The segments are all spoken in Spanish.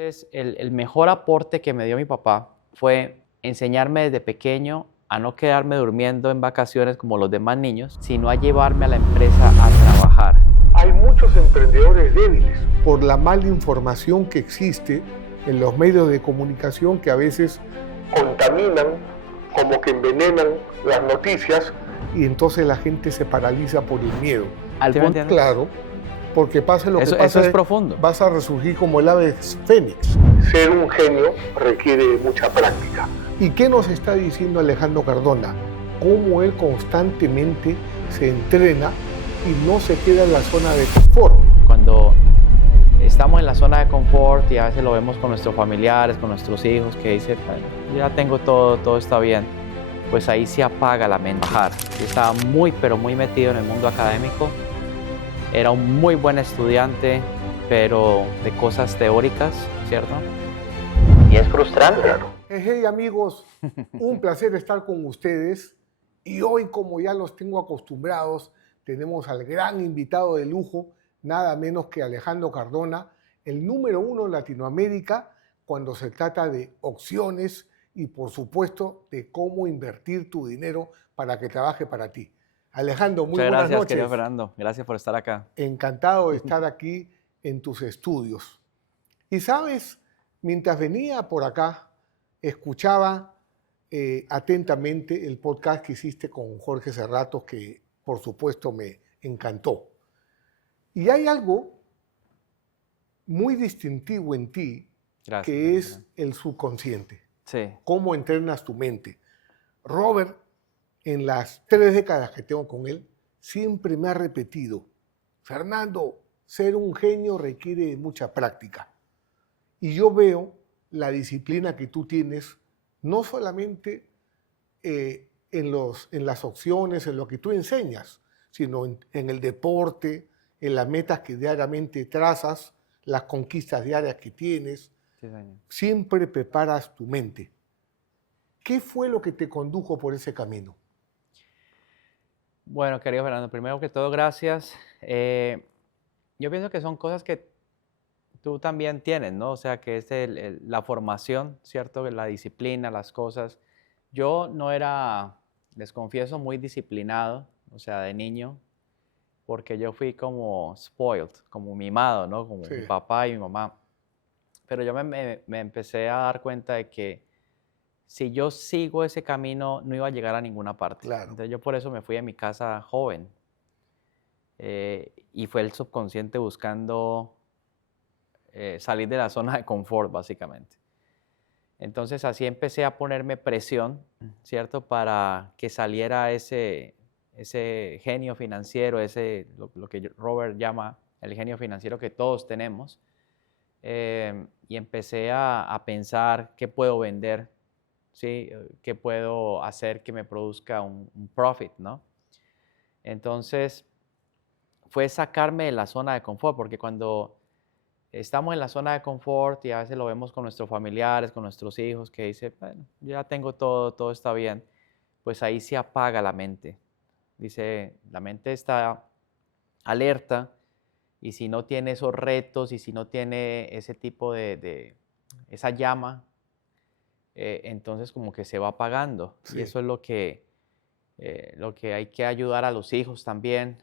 Entonces, el mejor aporte que me dio mi papá fue enseñarme desde pequeño a no quedarme durmiendo en vacaciones como los demás niños, sino a llevarme a la empresa a trabajar. Hay muchos emprendedores débiles por la mala información que existe en los medios de comunicación que a veces contaminan, como que envenenan las noticias y entonces la gente se paraliza por el miedo. ¿Sí me entiendes? Claro, porque pase lo que Eso pase, es profundo. vas a resurgir como el ave fénix. Ser un genio requiere mucha práctica. ¿Y qué nos está diciendo Alejandro Cardona? Cómo él constantemente se entrena y no se queda en la zona de confort. Cuando estamos en la zona de confort y a veces lo vemos con nuestros familiares, con nuestros hijos, que dicen, "Bueno, ya tengo todo está bien", pues ahí se apaga la mente. Yo estaba muy, pero muy metido en el mundo académico. Era un muy buen estudiante, pero de cosas teóricas, ¿cierto? Y es frustrante. Claro. Hey amigos, un placer estar con ustedes. Y hoy, como ya los tengo acostumbrados, tenemos al gran invitado de lujo, nada menos que Alejandro Cardona, el número 1 en Latinoamérica cuando se trata de opciones y, por supuesto, de cómo invertir tu dinero para que trabaje para ti. Alejandro, muy Muchas buenas gracias, noches. querido Fernando. Gracias por estar acá. Encantado de estar aquí en tus estudios. Y sabes, mientras venía por acá, escuchaba atentamente el podcast que hiciste con Jorge Serratos, que por supuesto me encantó. Y hay algo muy distintivo en ti, Gracias. que es el subconsciente. Sí. Cómo entrenas tu mente. Robert, en las 3 décadas que tengo con él, siempre me ha repetido, Fernando, ser un genio requiere mucha práctica. Y yo veo la disciplina que tú tienes, no solamente en las opciones, en lo que tú enseñas, sino en el deporte, en las metas que diariamente trazas, las conquistas diarias que tienes. Sí, señor. Siempre preparas tu mente. ¿Qué fue lo que te condujo por ese camino? Bueno, querido Fernando, primero que todo, gracias. Yo pienso que son cosas que tú también tienes, ¿no? O sea, que es la formación, ¿cierto? La disciplina, las cosas. Yo no era, les confieso, muy disciplinado, o sea, de niño, porque yo fui como spoiled, como mimado, ¿no? Como Sí. mi papá y mi mamá. Pero yo me empecé a dar cuenta de que si yo sigo ese camino, no iba a llegar a ninguna parte. Claro. Entonces yo por eso me fui a mi casa joven. Y fue el subconsciente buscando salir de la zona de confort, básicamente. Entonces así empecé a ponerme presión, ¿cierto? Para que saliera ese genio financiero, lo que Robert llama el genio financiero que todos tenemos. Y empecé a pensar qué puedo vender, ¿sí? ¿Qué puedo hacer que me produzca un profit, ¿no? Entonces fue sacarme de la zona de confort, porque cuando estamos en la zona de confort y a veces lo vemos con nuestros familiares, con nuestros hijos, que dicen, bueno, ya tengo todo está bien, pues ahí se apaga la mente. Dice, la mente está alerta y si no tiene esos retos y si no tiene ese tipo esa llama, entonces como que se va apagando. Sí. Y eso es lo que hay que ayudar a los hijos también,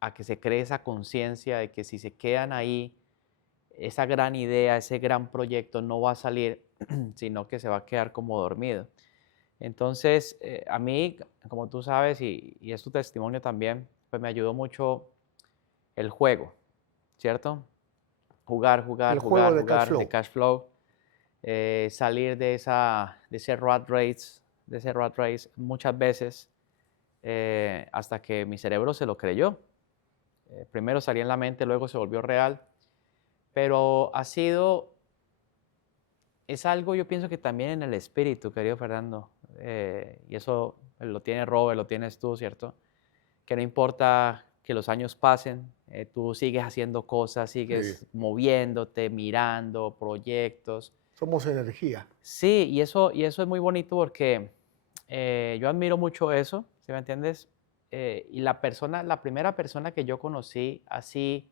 a que se cree esa conciencia de que si se quedan ahí, esa gran idea, ese gran proyecto no va a salir, sino que se va a quedar como dormido. Entonces, a mí, como tú sabes, y es tu testimonio también, pues me ayudó mucho el juego, ¿cierto? Jugar, El juego de cash jugar, flow. de cash flow, salir de ese rat race muchas veces, hasta que mi cerebro se lo creyó. Primero salía en la mente, luego se volvió real, pero es algo, yo pienso que también en el espíritu, querido Fernando, y eso lo tiene Robert, lo tienes tú, ¿cierto? Que no importa que los años pasen, tú sigues haciendo cosas, sigues Sí. moviéndote, mirando proyectos. Somos energía. Sí, y eso es muy bonito porque yo admiro mucho eso, ¿sí me entiendes? Y la primera persona que yo conocí así,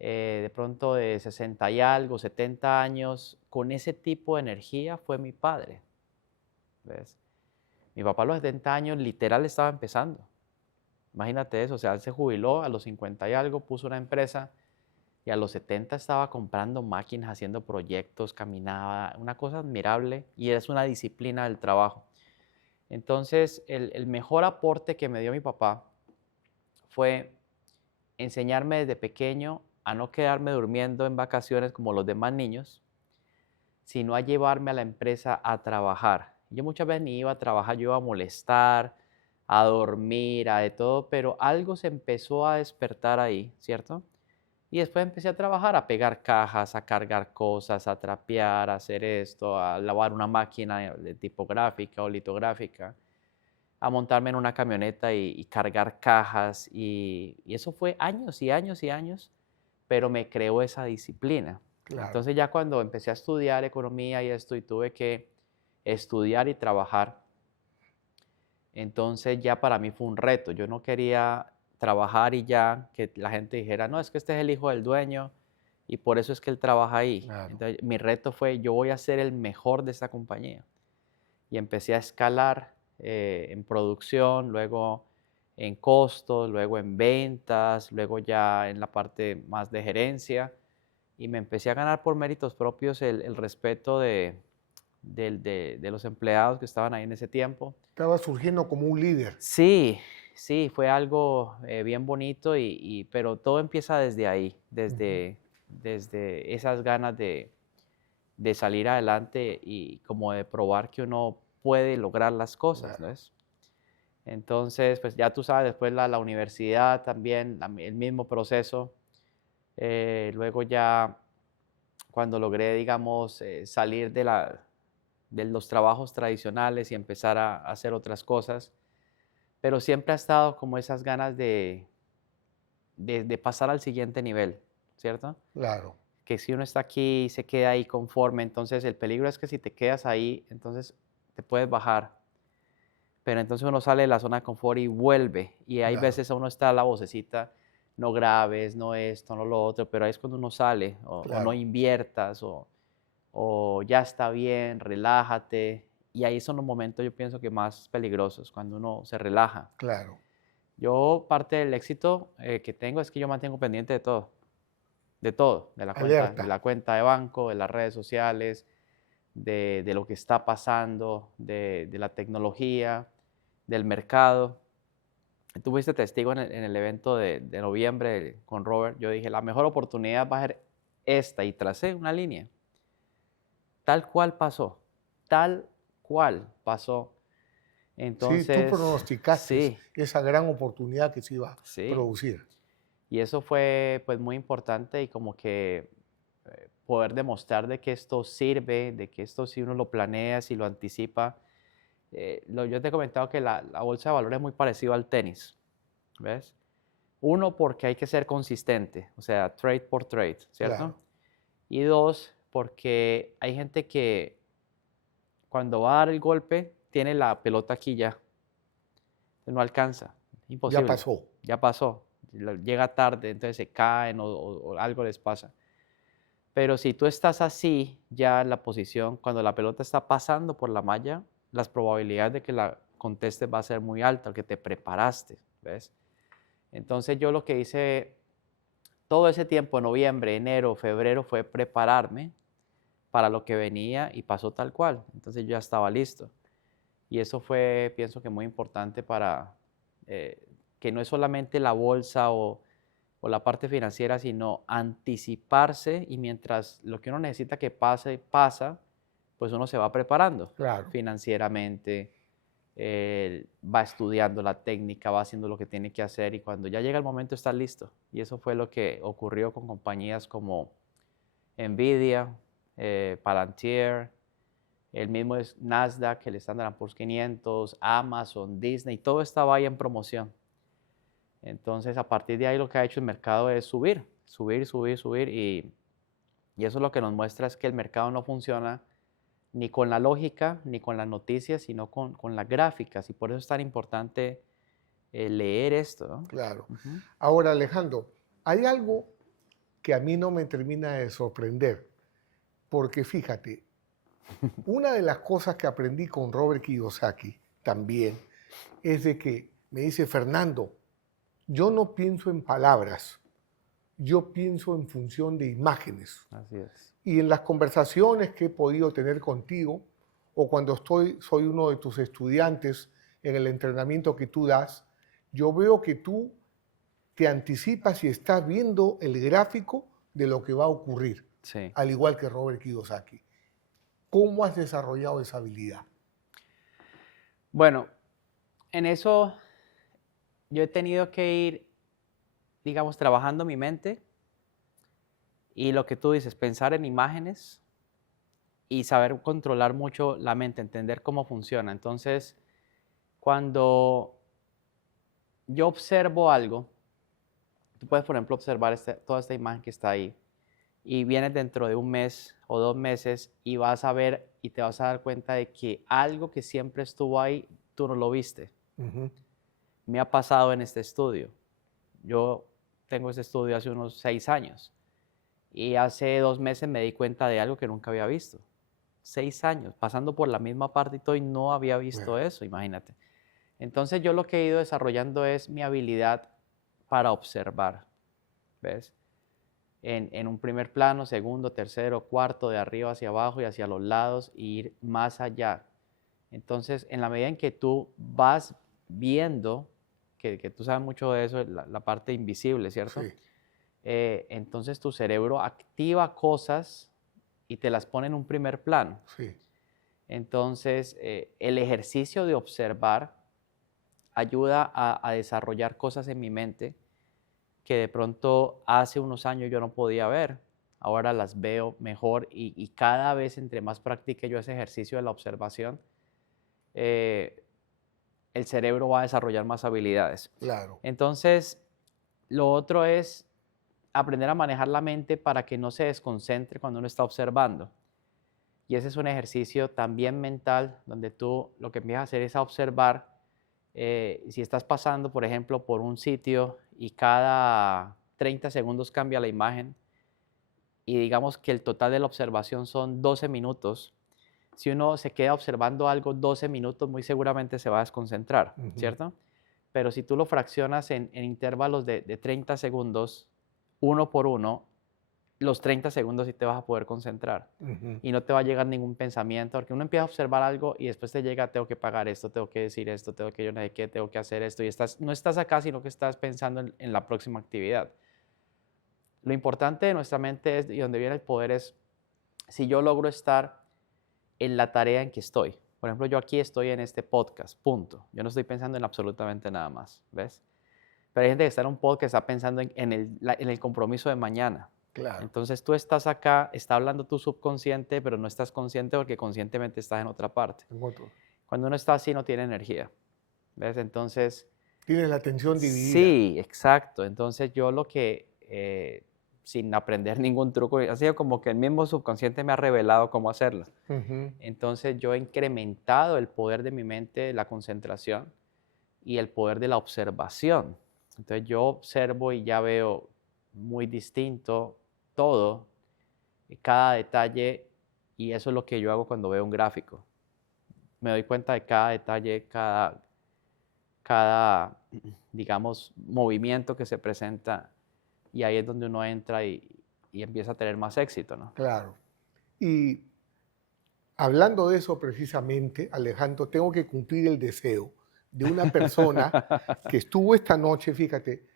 de pronto de 60 y algo, 70 años, con ese tipo de energía fue mi padre, ¿ves? Mi papá a los 70 años literal estaba empezando. Imagínate eso, o sea, él se jubiló a los 50 y algo, puso una empresa y a los 70 estaba comprando máquinas, haciendo proyectos, caminaba, una cosa admirable y es una disciplina del trabajo. Entonces, el mejor aporte que me dio mi papá fue enseñarme desde pequeño a no quedarme durmiendo en vacaciones como los demás niños, sino a llevarme a la empresa a trabajar. Yo muchas veces ni iba a trabajar, yo iba a molestar, a dormir, a de todo, pero algo se empezó a despertar ahí, ¿cierto? Y después empecé a trabajar, a pegar cajas, a cargar cosas, a trapear, a hacer esto, a lavar una máquina de tipográfica o litográfica, a montarme en una camioneta y cargar cajas. Y eso fue años y años y años, pero me creó esa disciplina. Claro. Entonces ya cuando empecé a estudiar economía y esto y tuve que estudiar y trabajar, entonces ya para mí fue un reto. Yo no quería trabajar y ya que la gente dijera, no, es que este es el hijo del dueño y por eso es que él trabaja ahí. Claro. Entonces mi reto fue, yo voy a ser el mejor de esta compañía. Y empecé a escalar en producción, luego en costos, luego en ventas, luego ya en la parte más de gerencia. Y me empecé a ganar por méritos propios el respeto de los empleados que estaban ahí en ese tiempo. Estaba surgiendo como un líder. Sí, sí, fue algo bien bonito, pero todo empieza desde ahí, Ujú. desde esas ganas de salir adelante y como de probar que uno puede lograr las cosas, ¿no Claro. es? Entonces, pues ya tú sabes, después la universidad también, el mismo proceso. Luego ya cuando logré, digamos, salir de los trabajos tradicionales y empezar a hacer otras cosas, pero siempre ha estado como esas ganas de pasar al siguiente nivel, ¿cierto? Claro. Que si uno está aquí y se queda ahí conforme, entonces el peligro es que si te quedas ahí, entonces te puedes bajar. Pero entonces uno sale de la zona de confort y vuelve. Y hay Claro. veces a uno está la vocecita, no grabes, no esto, no lo otro, pero ahí es cuando uno sale, o no Claro. inviertas, o ya está bien, relájate. Y ahí son los momentos, yo pienso que más peligrosos, cuando uno se relaja. Claro. Yo, parte del éxito que tengo es que yo mantengo pendiente de todo, de Alerta. la cuenta de banco, de las redes sociales, de lo que está pasando, de la tecnología, del mercado. Tú fuiste testigo en el evento de noviembre con Robert. Yo dije, la mejor oportunidad va a ser esta y tracé una línea. Tal cual pasó, tal cual pasó. Sí, tú Entonces, pronosticaste sí, esa gran oportunidad que se iba a sí. producir. Y eso fue pues muy importante y como que poder demostrar de que esto sirve, de que esto si uno lo planea, si lo anticipa. Yo te he comentado que la bolsa de valores es muy parecido al tenis, ¿ves? Uno, porque hay que ser consistente, o sea, trade por trade, ¿cierto? Claro. Y dos, porque hay gente que cuando va a dar el golpe tiene la pelota aquí ya, no alcanza, Ya imposible, pasó. ya pasó, llega tarde, entonces se caen o algo les pasa. Pero si tú estás así, ya en la posición, cuando la pelota está pasando por la malla, las probabilidades de que la contestes va a ser muy alta, que te preparaste, ¿ves? Entonces yo lo que hice todo ese tiempo, noviembre, enero, febrero, fue prepararme para lo que venía y pasó tal cual. Entonces yo ya estaba listo. Y eso fue, pienso que muy importante para que no es solamente la bolsa o la parte financiera, sino anticiparse y mientras lo que uno necesita que pase, pasa, pues uno se va preparando Claro. financieramente, va estudiando la técnica, va haciendo lo que tiene que hacer y cuando ya llega el momento está listo. Y eso fue lo que ocurrió con compañías como Nvidia, Palantir, el mismo es Nasdaq, el Standard Poor's 500, Amazon, Disney, todo estaba ahí en promoción. Entonces, a partir de ahí lo que ha hecho el mercado es subir, subir, subir, subir y eso lo que nos muestra es que el mercado no funciona ni con la lógica, ni con las noticias, sino con las gráficas y por eso es tan importante leer esto, ¿no? Claro. Ujú. Ahora, Alejandro, hay algo que a mí no me termina de sorprender. Porque fíjate, una de las cosas que aprendí con Robert Kiyosaki también es de que me dice, Fernando, yo no pienso en palabras, yo pienso en función de imágenes. Así es. Y en las conversaciones que he podido tener contigo, o cuando soy uno de tus estudiantes en el entrenamiento que tú das, yo veo que tú te anticipas y estás viendo el gráfico de lo que va a ocurrir, Sí. al igual que Robert Kiyosaki. ¿Cómo has desarrollado esa habilidad? Bueno, en eso yo he tenido que ir, digamos, trabajando mi mente y lo que tú dices, pensar en imágenes y saber controlar mucho la mente, entender cómo funciona. Entonces, cuando yo observo algo, tú puedes, por ejemplo, observar toda esta imagen que está ahí y vienes dentro de un mes o 2 meses y vas a ver y te vas a dar cuenta de que algo que siempre estuvo ahí, tú no lo viste. Uh-huh. Me ha pasado en este estudio. Yo tengo este estudio hace unos 6 años y hace 2 meses me di cuenta de algo que nunca había visto. 6 años, pasando por la misma parte y todo y no había visto eso, imagínate. Entonces yo lo que he ido desarrollando es mi habilidad para observar, ¿ves? En un primer plano, segundo, tercero, cuarto, de arriba hacia abajo y hacia los lados, e ir más allá. Entonces, en la medida en que tú vas viendo, que tú sabes mucho de eso, la parte invisible, ¿cierto? Sí. Entonces tu cerebro activa cosas y te las pone en un primer plano. Sí. Entonces, el ejercicio de observar ayuda a desarrollar cosas en mi mente que de pronto hace unos años yo no podía ver. Ahora las veo mejor y cada vez entre más practique yo ese ejercicio de la observación, el cerebro va a desarrollar más habilidades. Claro. Entonces, lo otro es aprender a manejar la mente para que no se desconcentre cuando uno está observando. Y ese es un ejercicio también mental donde tú lo que empiezas a hacer es a observar. Si estás pasando, por ejemplo, por un sitio y cada 30 segundos cambia la imagen y digamos que el total de la observación son 12 minutos, si uno se queda observando algo 12 minutos, muy seguramente se va a desconcentrar, Uh-huh. ¿cierto? Pero si tú lo fraccionas en intervalos de 30 segundos, uno por uno, los 30 segundos sí te vas a poder concentrar. Uh-huh. Y no te va a llegar ningún pensamiento, porque uno empieza a observar algo y después te llega, tengo que pagar esto, tengo que decir esto, tengo que yo no sé qué, tengo que hacer esto, y no estás acá, sino que estás pensando en la próxima actividad. Lo importante de nuestra mente es, y donde viene el poder es, si yo logro estar en la tarea en que estoy. Por ejemplo, yo aquí estoy en este podcast, punto. Yo no estoy pensando en absolutamente nada más, ¿ves? Pero hay gente que está en un podcast, está pensando en el compromiso de mañana. Claro. Entonces tú estás acá, está hablando tu subconsciente, pero no estás consciente porque conscientemente estás en otra parte. En otro. Cuando uno está así no tiene energía, ¿ves? Entonces, Tienes la atención dividida. sí, exacto. Entonces yo lo que, sin aprender ningún truco, ha sido como que el mismo subconsciente me ha revelado cómo hacerlo. Uh-huh. Entonces yo he incrementado el poder de mi mente, la concentración y el poder de la observación. Entonces yo observo y ya veo muy distinto todo, cada detalle, y eso es lo que yo hago cuando veo un gráfico. Me doy cuenta de cada detalle, cada digamos, movimiento que se presenta, y ahí es donde uno entra y empieza a tener más éxito, ¿no? Claro. Y hablando de eso precisamente, Alejandro, tengo que cumplir el deseo de una persona que estuvo esta noche, fíjate,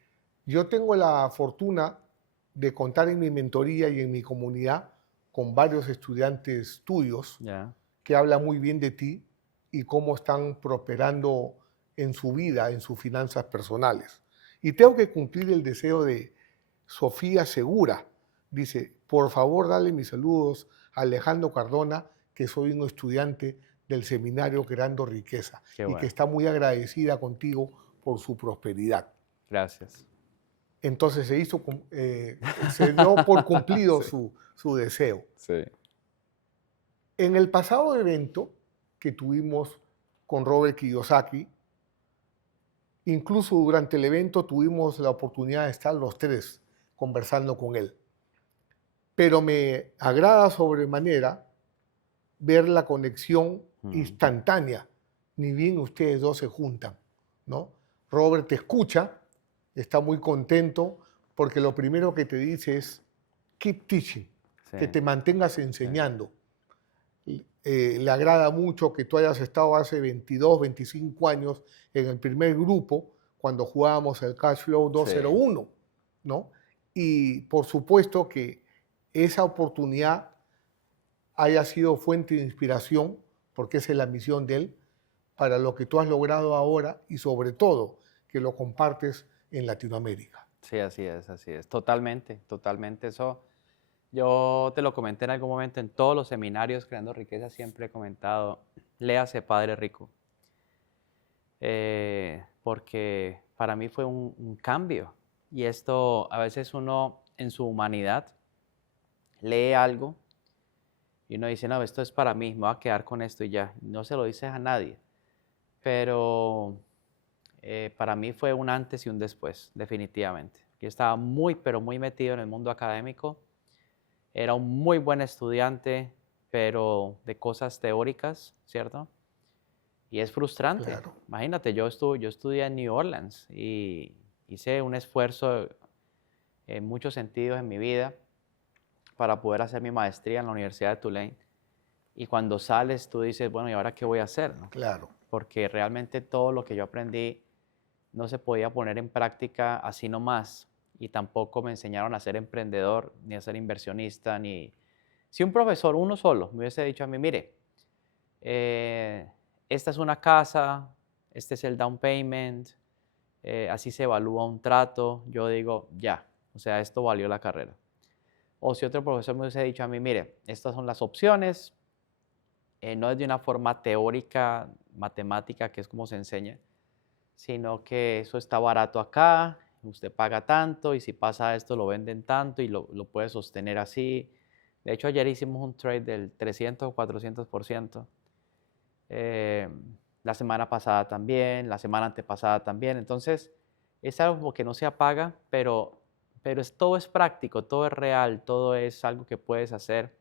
yo tengo la fortuna de contar en mi mentoría y en mi comunidad con varios estudiantes tuyos Ya. que hablan muy bien de ti y cómo están prosperando en su vida, en sus finanzas personales. Y tengo que cumplir el deseo de Sofía Segura. Dice, por favor, dale mis saludos a Alejandro Cardona, que soy un estudiante del seminario Creando Riqueza. Qué Y bueno. que está muy agradecida contigo por su prosperidad. Gracias. Entonces se dio por cumplido Sí. su deseo. Sí. En el pasado evento que tuvimos con Robert Kiyosaki, incluso durante el evento tuvimos la oportunidad de estar los tres conversando con él. pero me agrada sobremanera ver la conexión instantánea, ni bien ustedes dos se juntan, ¿no? Robert te escucha, está muy contento, porque lo primero que te dice es, keep teaching, Sí, que te mantengas sí, enseñando. Le agrada mucho que tú hayas estado hace 22, 25 años en el primer grupo, cuando jugábamos el Cash Flow sí, 201, ¿no? Y por supuesto que esa oportunidad haya sido fuente de inspiración, porque esa es la misión de él, para lo que tú has logrado ahora y sobre todo que lo compartes en Latinoamérica. sí, así es. Totalmente, totalmente. Eso yo te lo comenté en algún momento en todos los seminarios Creando Riqueza, siempre he comentado, léase Padre Rico. Porque para mí fue un cambio. Y esto, a veces uno en su humanidad lee algo y uno dice, no, esto es para mí, me voy a quedar con esto y ya. No se lo dices a nadie. Pero para mí fue un antes y un después, definitivamente. Yo estaba muy, pero muy metido en el mundo académico. Era un muy buen estudiante, pero de cosas teóricas, ¿cierto? Y es frustrante. Claro, Imagínate, yo estudié en New Orleans y hice un esfuerzo en muchos sentidos en mi vida para poder hacer mi maestría en la Universidad de Tulane. Y cuando sales, tú dices, bueno, ¿y ahora qué voy a hacer? ¿No? claro, Porque realmente todo lo que yo aprendí no se podía poner en práctica así nomás. Y tampoco me enseñaron a ser emprendedor, ni a ser inversionista, ni... Si un profesor, uno solo, me hubiese dicho a mí, mire, esta es una casa, este es el down payment, así se evalúa un trato, yo digo, ya, o sea, esto valió la carrera. O si otro profesor me hubiese dicho a mí, mire, estas son las opciones, no es de una forma teórica, matemática, que es como se enseña, sino que eso está barato acá, usted paga tanto y si pasa esto lo venden tanto y lo puede sostener así. De hecho, ayer hicimos un trade del 300 o 400%. eh, la semana pasada también, la semana antepasada también. Entonces, es algo como que no se apaga, pero todo es práctico, todo es real, todo es algo que puedes hacer.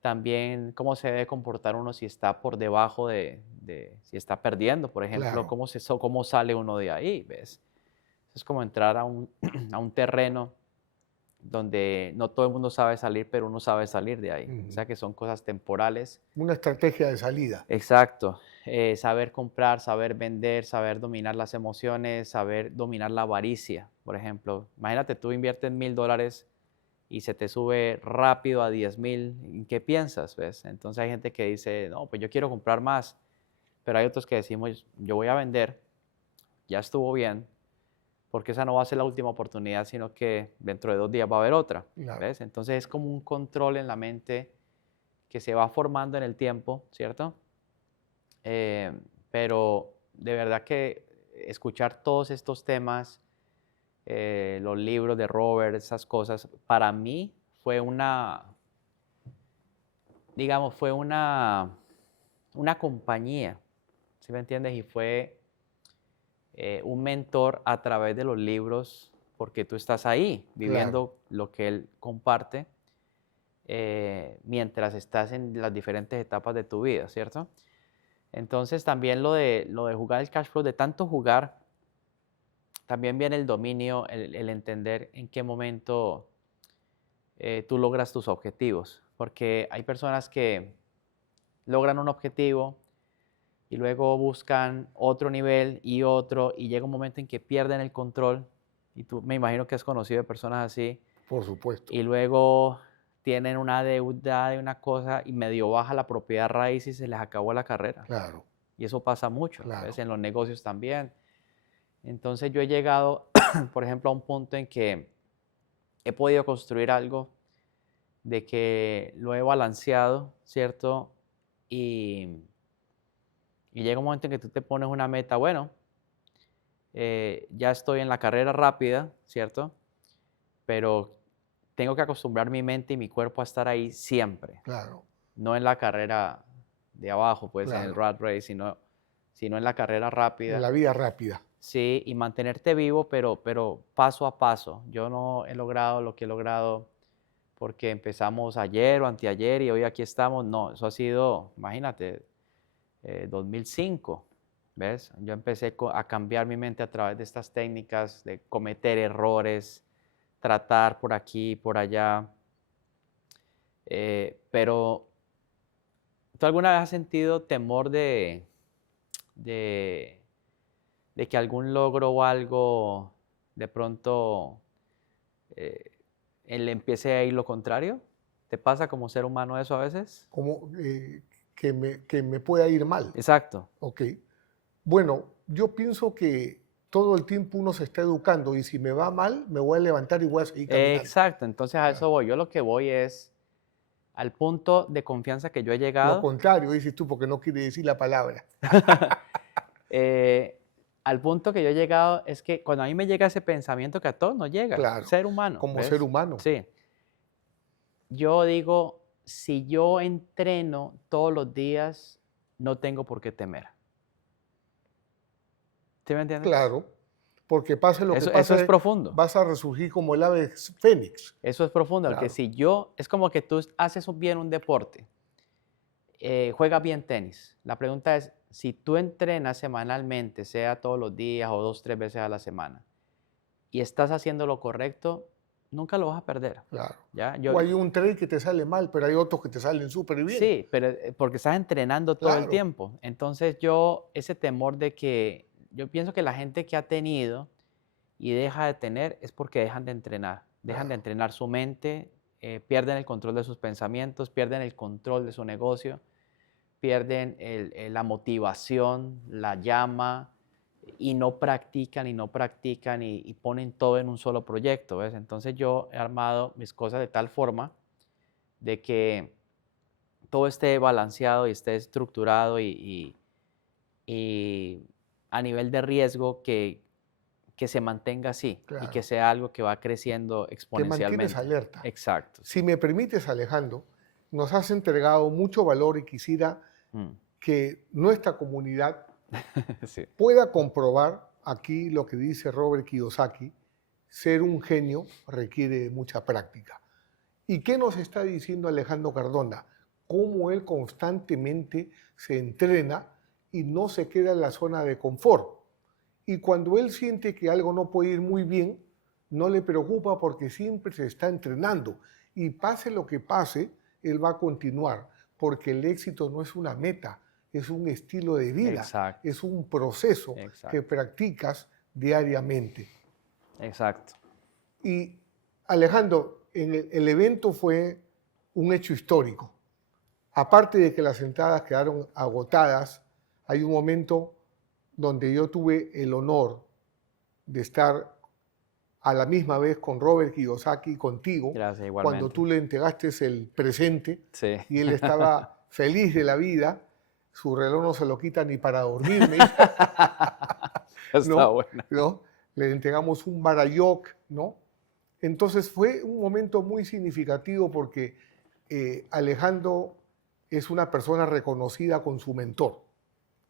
También cómo se debe comportar uno si está por debajo si está perdiendo, por ejemplo, claro. cómo sale uno de ahí, ¿ves? Es como entrar a un, a un terreno donde no todo el mundo sabe salir, pero uno sabe salir de ahí. O Ujú. sea que son cosas temporales. Una estrategia de salida. Exacto. Saber comprar, saber vender, saber dominar las emociones, saber dominar la avaricia, por ejemplo. Imagínate, tú inviertes $1000 y se te sube rápido a 10,000. ¿En qué piensas? ¿Ves? Entonces hay gente que dice, no, pues yo quiero comprar más, pero hay otros que decimos, yo voy a vender, ya estuvo bien, porque esa no va a ser la última oportunidad, sino que dentro de 2 días va a haber otra. Claro. ¿Ves? Entonces es como un control en la mente que se va formando en el tiempo, ¿cierto? Eh, pero de verdad que escuchar todos estos temas, los libros de Robert, esas cosas, para mí fue digamos, fue una compañía, ¿sí me entiendes? Y fue un mentor a través de los libros, porque tú estás ahí Claro. viviendo lo que él comparte mientras estás en las diferentes etapas de tu vida, ¿cierto? Entonces también lo de jugar el cash flow, de tanto jugar, también viene el dominio, el entender en qué momento tú logras tus objetivos, porque hay personas que logran un objetivo y luego buscan otro nivel y otro, y llega un momento en que pierden el control, y tú me imagino que has conocido de personas así, Por supuesto. y luego tienen una deuda de una cosa y medio baja la propiedad raíz y se les acabó la carrera. Claro, Y eso pasa mucho, ¿ves? claro. En los negocios también. Entonces yo he llegado, por ejemplo, a un punto en que he podido construir algo de que lo he balanceado, ¿cierto? Y, y llega un momento en que tú te pones una meta, bueno, ya estoy en la carrera rápida, ¿cierto? Pero tengo que acostumbrar mi mente y mi cuerpo a estar ahí siempre, Claro, no en la carrera de abajo, pues en el claro. rat race, sino en la carrera En rápida. la vida rápida. Sí, y mantenerte vivo, pero paso a paso. Yo no he logrado lo que he logrado porque empezamos ayer o anteayer y hoy aquí estamos. No, eso ha sido, imagínate, 2005, ¿ves? Yo empecé a cambiar mi mente a través de estas técnicas, de cometer errores, tratar por aquí, por allá. Pero, ¿tú alguna vez has sentido temor de, de que algún logro o algo de pronto eh, le empiece a ir lo contrario? ¿Te pasa como ser humano eso a veces? Como que me pueda ir mal. Exacto. Ok. Bueno, yo pienso que todo el tiempo uno se está educando y si me va mal, me voy a levantar y voy a seguir caminando. Exacto, entonces a eso Claro. voy. Yo lo que voy es al punto de confianza que yo he Lo llegado, contrario, dices tú, porque no quiere decir la palabra. eh, al punto que yo he llegado es que cuando a mí me llega ese pensamiento que a todos nos llega, Claro, ser humano, como ser ¿ves? humano. Sí, yo digo, si yo entreno todos los días, no tengo por qué temer. ¿Sí me entiendes? Claro, porque pase lo que Eso es pase, profundo. vas a resurgir como el ave fénix. Eso es profundo, porque Claro, si yo, es como que tú haces bien un deporte, juegas bien tenis. La pregunta es, si tú entrenas semanalmente, sea todos los días o 2, 3 veces a la semana, y estás haciendo lo correcto, nunca lo vas a perder. claro. ¿Ya? O hay un trade que te sale mal, pero hay otros que te salen súper bien. Sí, pero porque estás entrenando todo el Claro, tiempo. Entonces ese temor de que, yo pienso que la gente que ha tenido y deja de tener es porque dejan de claro. entrenar su mente, pierden el control de sus pensamientos, pierden el control de su negocio, pierden la motivación, la llama y no practican y no practican y ponen todo en un solo proyecto, ¿ves? Entonces yo he armado mis cosas de tal forma de que todo esté balanceado y esté estructurado y a nivel de riesgo que se mantenga así y que Claro. sea algo que va creciendo Te mantienes exponencialmente. alerta. Exacto, sí. Si me permites, Alejandro, nos has entregado mucho valor y quisiera Mm. que nuestra comunidad Sí, pueda comprobar aquí lo que dice Robert Kiyosaki, ser un genio requiere de mucha práctica. ¿Y qué nos está diciendo Alejandro Cardona? Cómo él constantemente se entrena y no se queda en la zona de confort. Y cuando él siente que algo no puede ir muy bien, no le preocupa porque siempre se está entrenando. Y pase lo que pase, él va a continuar, porque el éxito no es una meta, es un estilo de vida, exacto, es un proceso que exacto, practicas diariamente. exacto. Y Alejandro, el evento fue un hecho histórico. Aparte de que las entradas quedaron agotadas, hay un momento donde yo tuve el honor de estar a la misma vez con Robert Kiyosaki, contigo, Gracias, cuando igualmente. tú le entregaste el presente Sí. y él estaba feliz de la vida, su reloj no se lo quita ni para dormirme, Está ¿no? buena. ¿No? Le entregamos un Barayok, ¿no? Entonces fue un momento muy significativo porque Alejandro es una persona reconocida con su mentor,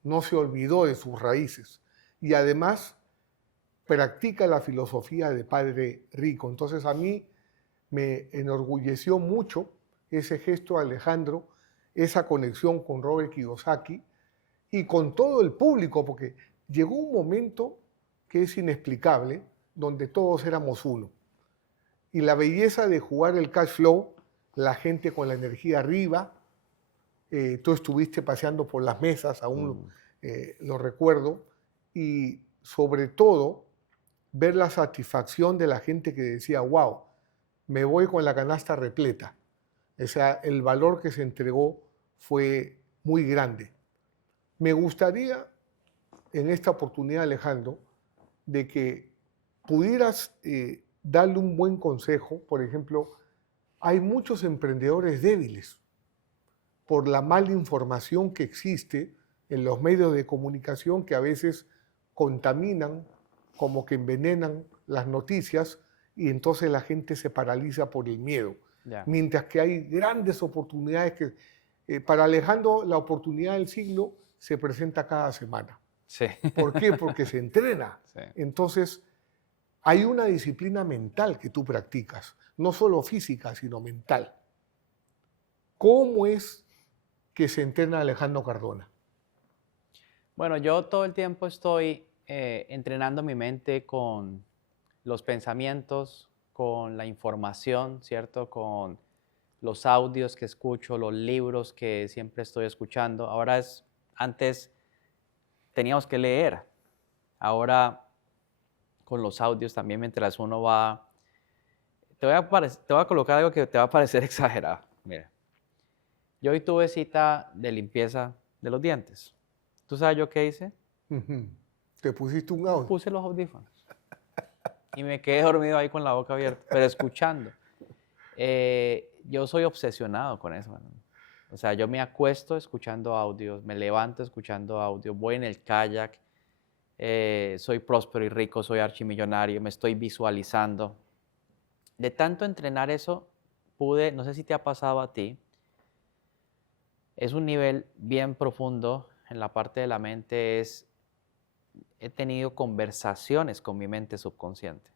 no se olvidó de sus raíces y además practica la filosofía de Padre Rico. Entonces a mí me enorgulleció mucho ese gesto de Alejandro, esa conexión con Robert Kiyosaki y con todo el público, porque llegó un momento que es inexplicable, donde todos éramos uno. Y la belleza de jugar el cash flow, la gente con la energía arriba, tú estuviste paseando por las mesas, aún Mm, lo recuerdo, y sobre todo ver la satisfacción de la gente que decía, wow, me voy con la canasta repleta. O sea, el valor que se entregó fue muy grande. Me gustaría en esta oportunidad, Alejandro, de que pudieras darle un buen consejo. Por ejemplo, hay muchos emprendedores débiles por la mala información que existe en los medios de comunicación que a veces contaminan, como que envenenan las noticias y entonces la gente se paraliza por el miedo. ya. Mientras que hay grandes oportunidades que, para Alejandro, la oportunidad del siglo se presenta cada semana. Sí. ¿Por qué? Porque se entrena. Sí. Entonces, hay una disciplina mental que tú practicas. no solo física, sino mental. ¿Cómo es que se entrena Alejandro Cardona? Bueno, yo todo el tiempo estoy entrenando mi mente con los pensamientos, con la información, ¿cierto? Con los audios que escucho, los libros que siempre estoy escuchando. Antes teníamos que leer, ahora con los audios también mientras uno va. Te voy a colocar algo que te va a parecer exagerado. Mira, yo hoy tuve cita de limpieza de los dientes. ¿Tú sabes yo qué hice? Ujú. Te pusiste un Me audio. puse los audífonos y me quedé dormido ahí con la boca abierta, pero escuchando. Yo soy obsesionado con eso, mano. O sea, yo me acuesto escuchando audios, me levanto escuchando audios, voy en el kayak, soy próspero y rico, soy archimillonario, me estoy visualizando. De tanto entrenar eso, no sé si te ha pasado a ti, es un nivel bien profundo en la parte de la mente, he tenido conversaciones con mi mente subconsciente.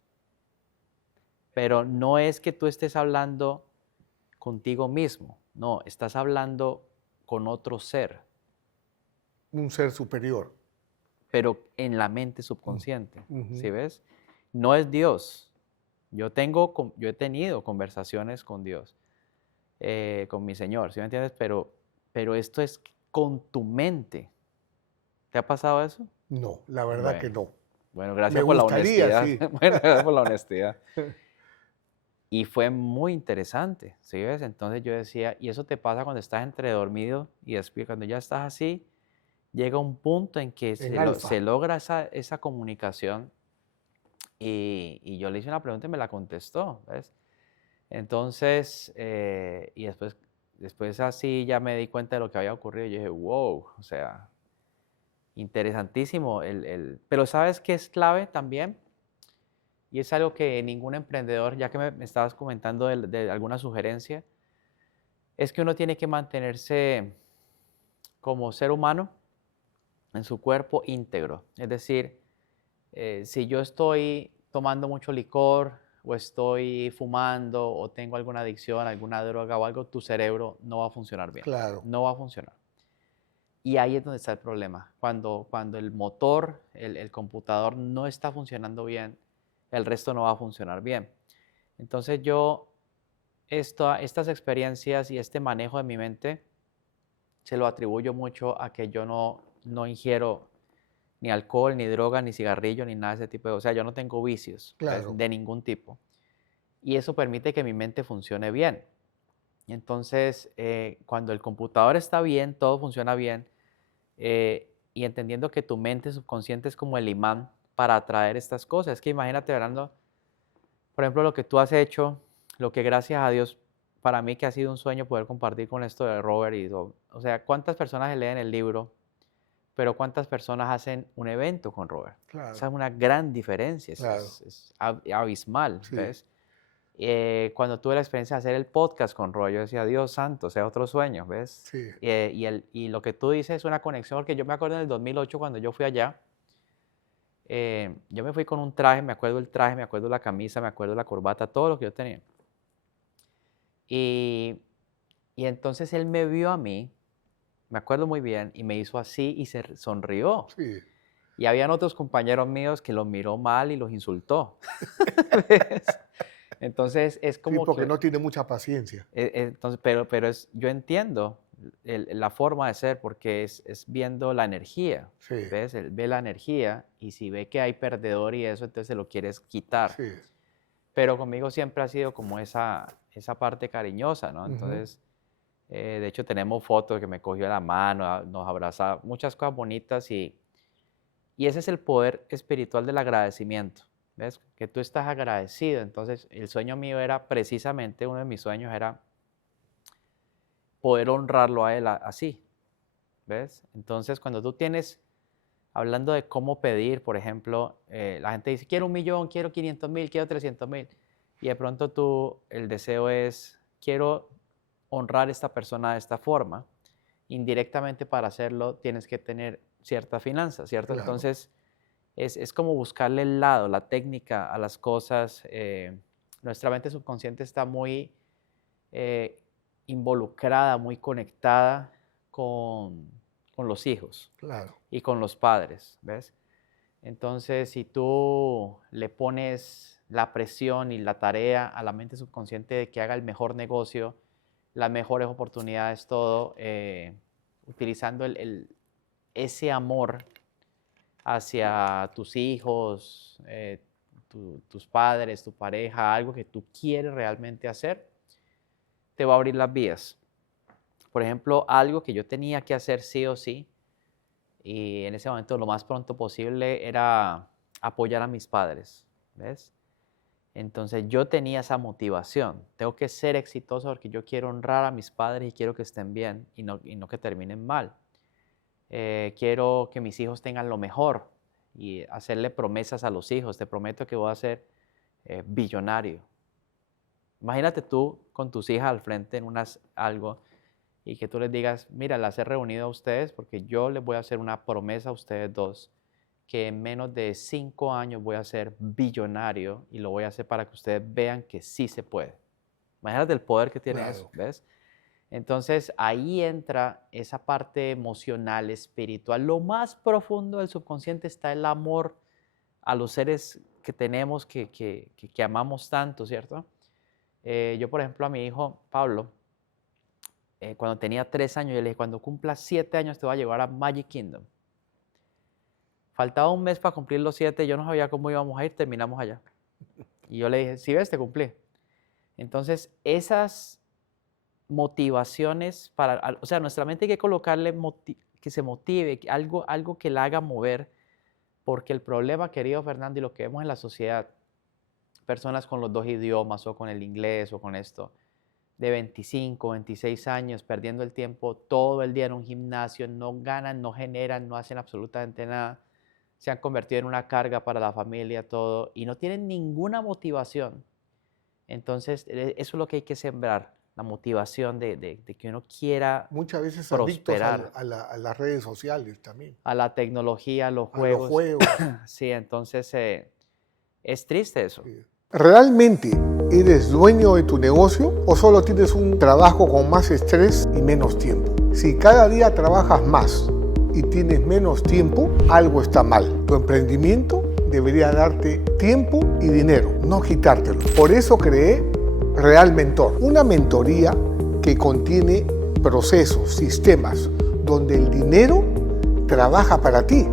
Pero no es que tú estés hablando contigo mismo, no, estás hablando con otro ser, Un ser superior. pero en la mente subconsciente, Ujú. ¿sí ves? No es Dios. Yo he tenido conversaciones con Dios, con mi Señor, ¿sí me entiendes? Pero esto es con tu mente. ¿Te ha pasado eso? No, la verdad que Bueno, no. bueno, Me gracias por la gustaría, honestidad. sí. Bueno, gracias por la honestidad. Y fue muy interesante, ¿sí ves? Entonces yo decía, y eso te pasa cuando estás entre dormido y despierto, cuando ya estás así, llega un punto en que En se alfa. logra esa comunicación y yo le hice una pregunta y me la contestó, ¿ves? Entonces, y después así ya me di cuenta de lo que había ocurrido y yo dije, wow, o sea, interesantísimo. Pero ¿sabes qué es clave también? Y es algo que ningún emprendedor, ya que me estabas comentando de alguna sugerencia, es que uno tiene que mantenerse como ser humano en su cuerpo íntegro. Es decir, si yo estoy tomando mucho licor o estoy fumando o tengo alguna adicción, alguna droga o algo, tu cerebro no va a funcionar bien. Claro. No va a funcionar. Y ahí es donde está el problema. Cuando el motor, el computador no está funcionando bien, el resto no va a funcionar bien. Entonces estas experiencias y este manejo de mi mente se lo atribuyo mucho a que yo no ingiero ni alcohol, ni droga, ni cigarrillo, ni nada de ese tipo de. O sea, yo no tengo vicios, ¿ves? Claro. De ningún tipo. Y eso permite que mi mente funcione bien. Entonces, cuando el computador está bien, todo funciona bien, y entendiendo que tu mente subconsciente es como el imán para atraer estas cosas. Es que imagínate, hablando, por ejemplo, lo que tú has hecho, lo que gracias a Dios, para mí que ha sido un sueño poder compartir con esto de Robert y todo. O sea, ¿cuántas personas leen el libro? Pero ¿cuántas personas hacen un evento con Robert? Esa Claro. es una gran diferencia, Claro. es abismal, Sí. ¿ves? Cuando tuve la experiencia de hacer el podcast con Robert, yo decía, Dios santo, o sea, otro sueño, ¿ves? Sí. Y lo que tú dices es una conexión, porque yo me acuerdo en el 2008 cuando yo fui allá, yo me fui con un traje, me acuerdo el traje, me acuerdo la camisa, me acuerdo la corbata, todo lo que yo tenía. Y, y entonces él me vio a mí, me acuerdo muy bien, y me hizo así y sonrió. Sí. Y habían otros compañeros míos que los miró mal y los insultó. ¿Ves? Entonces es Sí, como porque que, no tiene mucha paciencia. entonces, pero yo entiendo la forma de ser porque es viendo la energía, Sí. ¿ves? Él ve la energía y si ve que hay perdedor y eso, entonces se lo quieres quitar. Sí. Pero conmigo siempre ha sido como esa parte cariñosa, ¿no? Ujú. Entonces, de hecho tenemos fotos que me cogió la mano, nos abrazaba, muchas cosas bonitas y ese es el poder espiritual del agradecimiento, ¿ves? Que tú estás agradecido. Entonces, el sueño mío era precisamente, uno de mis sueños era poder honrarlo a él así, ¿ves? Entonces, cuando tú tienes, hablando de cómo pedir, por ejemplo, la gente dice, quiero 1.000.000, quiero 500.000, quiero 300.000. Y de pronto el deseo es, quiero honrar a esta persona de esta forma. Indirectamente para hacerlo tienes que tener cierta finanza, ¿cierto? Claro. Entonces, es como buscarle el lado, la técnica a las cosas, nuestra mente subconsciente está muy involucrada, muy conectada con los hijos Claro. y con los padres, ¿ves? Entonces, si tú le pones la presión y la tarea a la mente subconsciente de que haga el mejor negocio, las mejores oportunidades, todo, utilizando ese amor hacia tus hijos, tus padres, tu pareja, algo que tú quieres realmente hacer, te va a abrir las vías. Por ejemplo, algo que yo tenía que hacer sí o sí, y en ese momento lo más pronto posible era apoyar a mis padres, ¿ves? Entonces yo tenía esa motivación. Tengo que ser exitoso porque yo quiero honrar a mis padres y quiero que estén bien y no que terminen mal. Quiero que mis hijos tengan lo mejor y hacerle promesas a los hijos. Te prometo que voy a ser billonario. Imagínate tú con tus hijas al frente en algo y que tú les digas, mira, las he reunido a ustedes porque yo les voy a hacer una promesa a ustedes dos que en menos de 5 años voy a ser billonario y lo voy a hacer para que ustedes vean que sí se puede. Imagínate el poder que tiene eso, ¿ves? Entonces ahí entra esa parte emocional, espiritual. Lo más profundo del subconsciente está el amor a los seres que tenemos, que amamos tanto, ¿cierto? Yo, por ejemplo, a mi hijo Pablo, cuando tenía 3 años, yo le dije, cuando cumpla 7 años te voy a llevar a Magic Kingdom. Faltaba un mes para cumplir los 7, yo no sabía cómo íbamos a ir, terminamos allá. Y yo le dije, sí ves, te cumplí. Entonces, esas motivaciones o sea, nuestra mente hay que colocarle que se motive, algo que la haga mover, porque el problema, querido Fernando, y lo que vemos en la sociedad, personas con los 2 idiomas o con el inglés o con esto, de 25, 26 años, perdiendo el tiempo todo el día en un gimnasio, no ganan, no generan, no hacen absolutamente nada, se han convertido en una carga para la familia, todo, y no tienen ninguna motivación. Entonces, eso es lo que hay que sembrar, la motivación de que uno quiera Muchas veces prosperar. adictos a las redes sociales también, A la tecnología, a los a los juegos. juegos. Sí, entonces es triste eso. Sí. ¿Realmente eres dueño de tu negocio o solo tienes un trabajo con más estrés y menos tiempo? Si cada día trabajas más y tienes menos tiempo, algo está mal. Tu emprendimiento debería darte tiempo y dinero, no quitártelo. Por eso creé Real Mentor, una mentoría que contiene procesos, sistemas, donde el dinero trabaja para ti,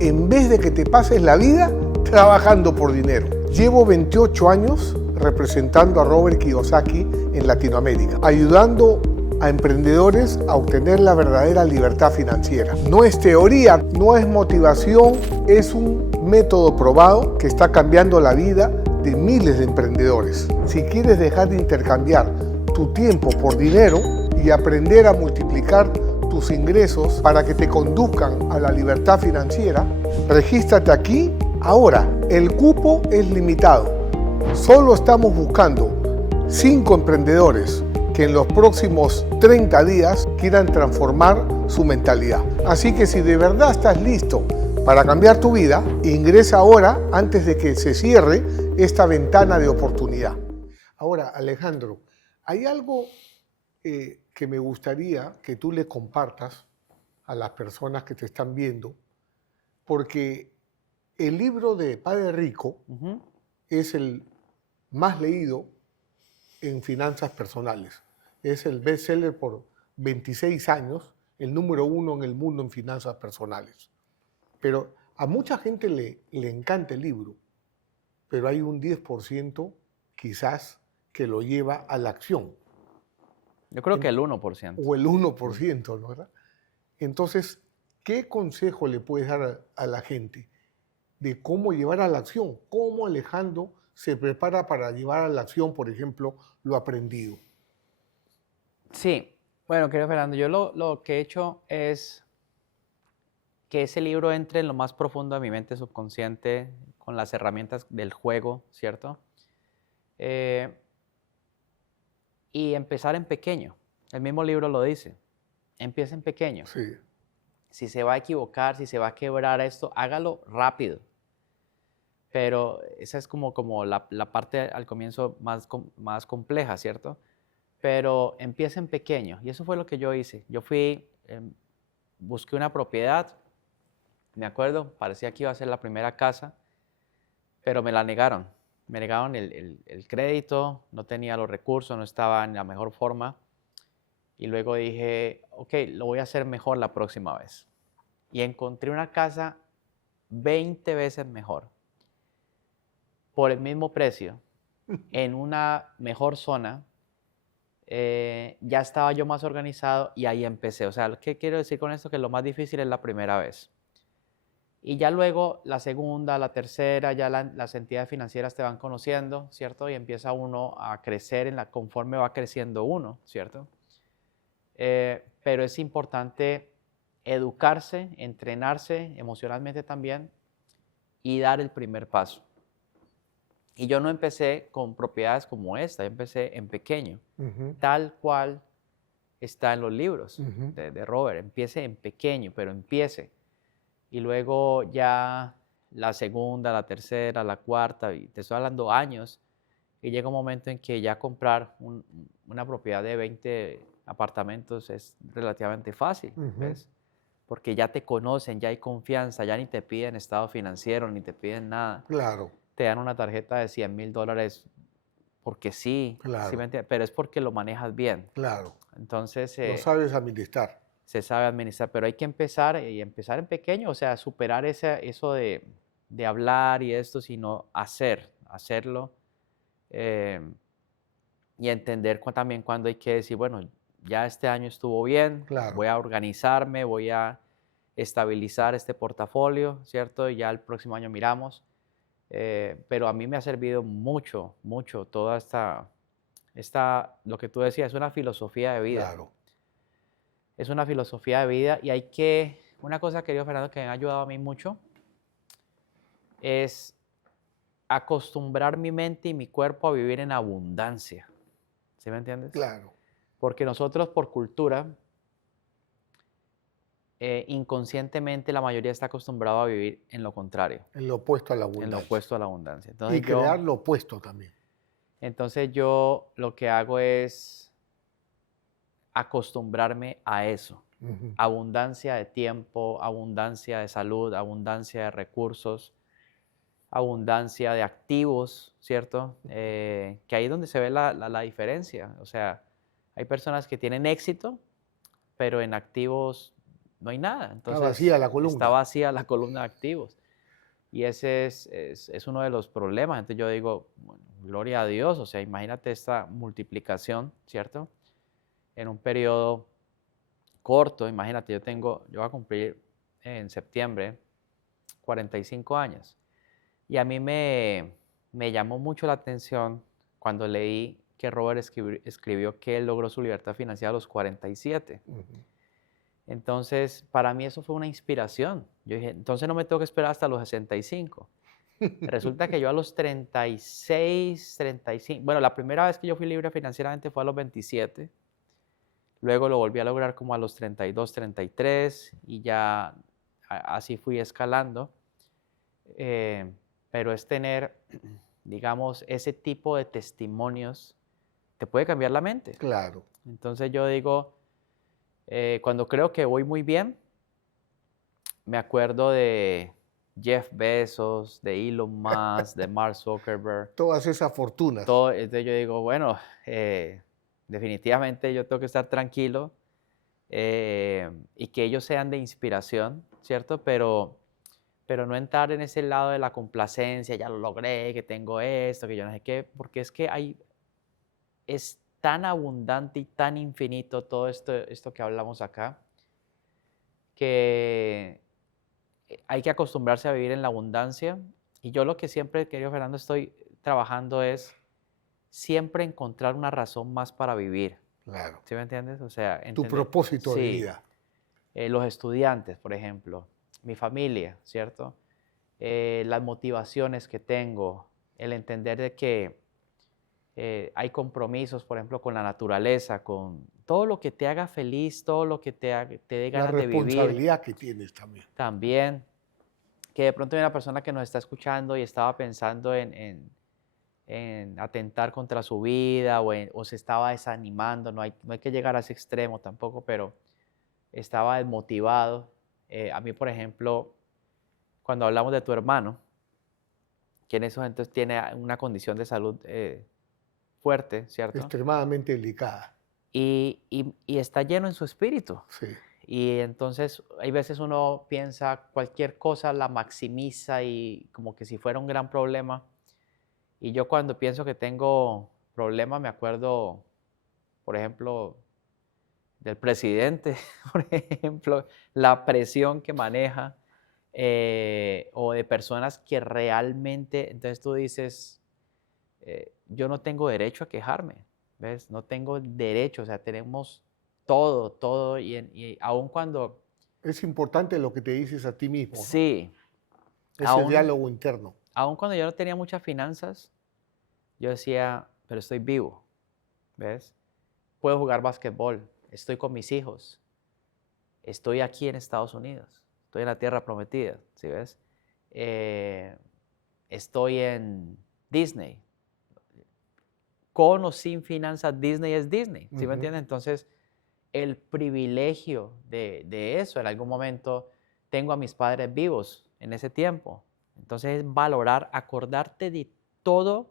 en vez de que te pases la vida trabajando por dinero. Llevo 28 años representando a Robert Kiyosaki en Latinoamérica, ayudando a emprendedores a obtener la verdadera libertad financiera. No es teoría, no es motivación, es un método probado que está cambiando la vida de miles de emprendedores. Si quieres dejar de intercambiar tu tiempo por dinero y aprender a multiplicar tus ingresos para que te conduzcan a la libertad financiera, regístrate aquí ahora. El cupo es limitado. Solo estamos buscando 5 emprendedores que en los próximos 30 días quieran transformar su mentalidad. Así que si de verdad estás listo para cambiar tu vida, ingresa ahora antes de que se cierre esta ventana de oportunidad. Ahora, Alejandro, hay algo que me gustaría que tú le compartas a las personas que te están viendo, porque el libro de Padre Rico es el más leído en finanzas personales. Es el bestseller por 26 años, el número 1 en el mundo en finanzas personales. Pero a mucha gente le encanta el libro, pero hay un 10% quizás que lo lleva a la acción. Yo creo que el 1%. O el 1%, ¿no? ¿Verdad? Entonces, ¿qué consejo le puedes dar a la gente de cómo llevar a la acción? ¿Cómo Alejandro se prepara para llevar a la acción, por ejemplo, lo aprendido? Sí, bueno, querido Fernando, yo lo que he hecho es que ese libro entre en lo más profundo de mi mente subconsciente con las herramientas del juego, ¿cierto? Y empezar en pequeño. El mismo libro lo dice. Empieza en pequeño. Sí. Si se va a equivocar, si se va a quebrar esto, hágalo rápido. pero esa es como la parte al comienzo más compleja, ¿cierto? Pero empieza en pequeño y eso fue lo que yo hice. Yo fui, busqué una propiedad, me acuerdo, parecía que iba a ser la primera casa, pero me la negaron. Me negaron el crédito, no tenía los recursos, no estaba en la mejor forma. Y luego dije, ok, lo voy a hacer mejor la próxima vez. Y encontré una casa 20 veces mejor, por el mismo precio, en una mejor zona. Ya estaba yo más organizado y ahí empecé. O sea, ¿qué quiero decir con esto? Que lo más difícil es la primera vez. Y ya luego la segunda, la tercera, ya las entidades financieras te van conociendo, ¿cierto? Y empieza uno a crecer conforme va creciendo uno, ¿cierto? Pero es importante educarse, entrenarse emocionalmente también y dar el primer paso. Y yo no empecé con propiedades como esta, yo empecé en pequeño, tal cual está en los libros de Robert. Empiece en pequeño, pero empiece. Y luego ya la segunda, la tercera, la cuarta, y te estoy hablando años, y llega un momento en que ya comprar una propiedad de 20 apartamentos es relativamente fácil, ¿ves? Porque ya te conocen, ya hay confianza, ya ni te piden estado financiero, ni te piden nada. Claro, Te dan una tarjeta de $100,000 porque sí, ¿sí me claro, entiendes? Pero es porque lo manejas bien. claro. Entonces, Lo sabes administrar. se sabe administrar, pero hay que empezar y empezar en pequeño, o sea, superar eso de hablar y esto, sino hacerlo eh, y entender también cuando hay que decir, bueno, ya este año estuvo bien, Claro. voy a organizarme, voy a estabilizar este portafolio, ¿cierto? Y ya el próximo año miramos. Pero a mí me ha servido mucho, mucho toda lo que tú decías, es una filosofía de vida. Claro. Es una filosofía de vida y una cosa, querido Fernando, que me ha ayudado a mí mucho es acostumbrar mi mente y mi cuerpo a vivir en abundancia. ¿Sí me entiendes? Claro. Porque nosotros por cultura, inconscientemente la mayoría está acostumbrado a vivir en lo contrario, En lo opuesto a la en lo abundancia. opuesto a la abundancia. Y crear lo opuesto también. Entonces yo lo que hago es acostumbrarme a eso. Abundancia de tiempo, abundancia de salud, abundancia de recursos, abundancia de activos, ¿cierto? Que ahí es donde se ve la diferencia. O sea, hay personas que tienen éxito, pero en activos no hay nada. Está Entonces, vacía la está columna. vacía la columna de activos. Y ese es uno de los problemas. Entonces yo digo, bueno, gloria a Dios, o sea, imagínate esta multiplicación, ¿cierto? En un periodo corto, imagínate, yo voy a cumplir en septiembre 45 años. Y a mí me llamó mucho la atención cuando leí que Robert escribió que él logró su libertad financiera a los 47. Entonces, para mí eso fue una inspiración. Yo dije, entonces no me tengo que esperar hasta los 65. Resulta que yo a los 36, 35, bueno, la primera vez que yo fui libre financieramente fue a los 27. Luego lo volví a lograr como a los 32, 33 y ya así fui escalando. Pero es tener, digamos, ese tipo de testimonios te puede cambiar la mente. Claro. Entonces yo digo, cuando creo que voy muy bien, me acuerdo de Jeff Bezos, de Elon Musk, de Mark Zuckerberg. Todas esas fortunas. Entonces yo digo, bueno, definitivamente yo tengo que estar tranquilo y que ellos sean de inspiración, ¿cierto? Pero no entrar en ese lado de la complacencia, ya lo logré, que tengo esto, que yo no sé qué, porque es que es tan abundante y tan infinito todo esto que hablamos acá, que hay que acostumbrarse a vivir en la abundancia. Y yo lo que siempre, querido Fernando, estoy trabajando es siempre encontrar una razón más para vivir. Claro. ¿Sí me entiendes? O sea, Tu entender, propósito de sí, vida. Los estudiantes, por ejemplo, mi familia, ¿cierto? Las motivaciones que tengo, el entender de que hay compromisos, por ejemplo, con la naturaleza, con todo lo que te haga feliz, todo lo que te dé La ganas de vivir responsabilidad que tienes también. también. que de pronto hay una persona que nos está escuchando y estaba pensando en atentar contra su vida o se estaba desanimando, no hay que llegar a ese extremo tampoco, pero estaba desmotivado. A mí, por ejemplo, cuando hablamos de tu hermano, que en esos momentos tiene una condición de salud fuerte, ¿cierto? Extremadamente delicada. Y está lleno en su espíritu. Sí, Y entonces hay veces uno piensa cualquier cosa la maximiza y como que si fuera un gran problema. Y yo cuando pienso que tengo problemas me acuerdo, por ejemplo, del presidente, por ejemplo, la presión que maneja, o de personas que realmente, entonces tú dices, yo no tengo derecho a quejarme, ¿ves? No tengo derecho, o sea, tenemos todo, y aun cuando, es importante lo que te dices a ti mismo, ¿no? sí, Ese aún, diálogo interno. aun cuando yo no tenía muchas finanzas, yo decía, pero estoy vivo, ¿ves? Puedo jugar basquetbol, estoy con mis hijos, estoy aquí en Estados Unidos, estoy en la tierra prometida, ¿sí ves? Eh, estoy en Disney. Con o sin finanzas, Disney es Disney, ¿sí me Ujú. entiendes? Entonces, el privilegio de eso, en algún momento tengo a mis padres vivos en ese tiempo. Entonces, es valorar, acordarte de todo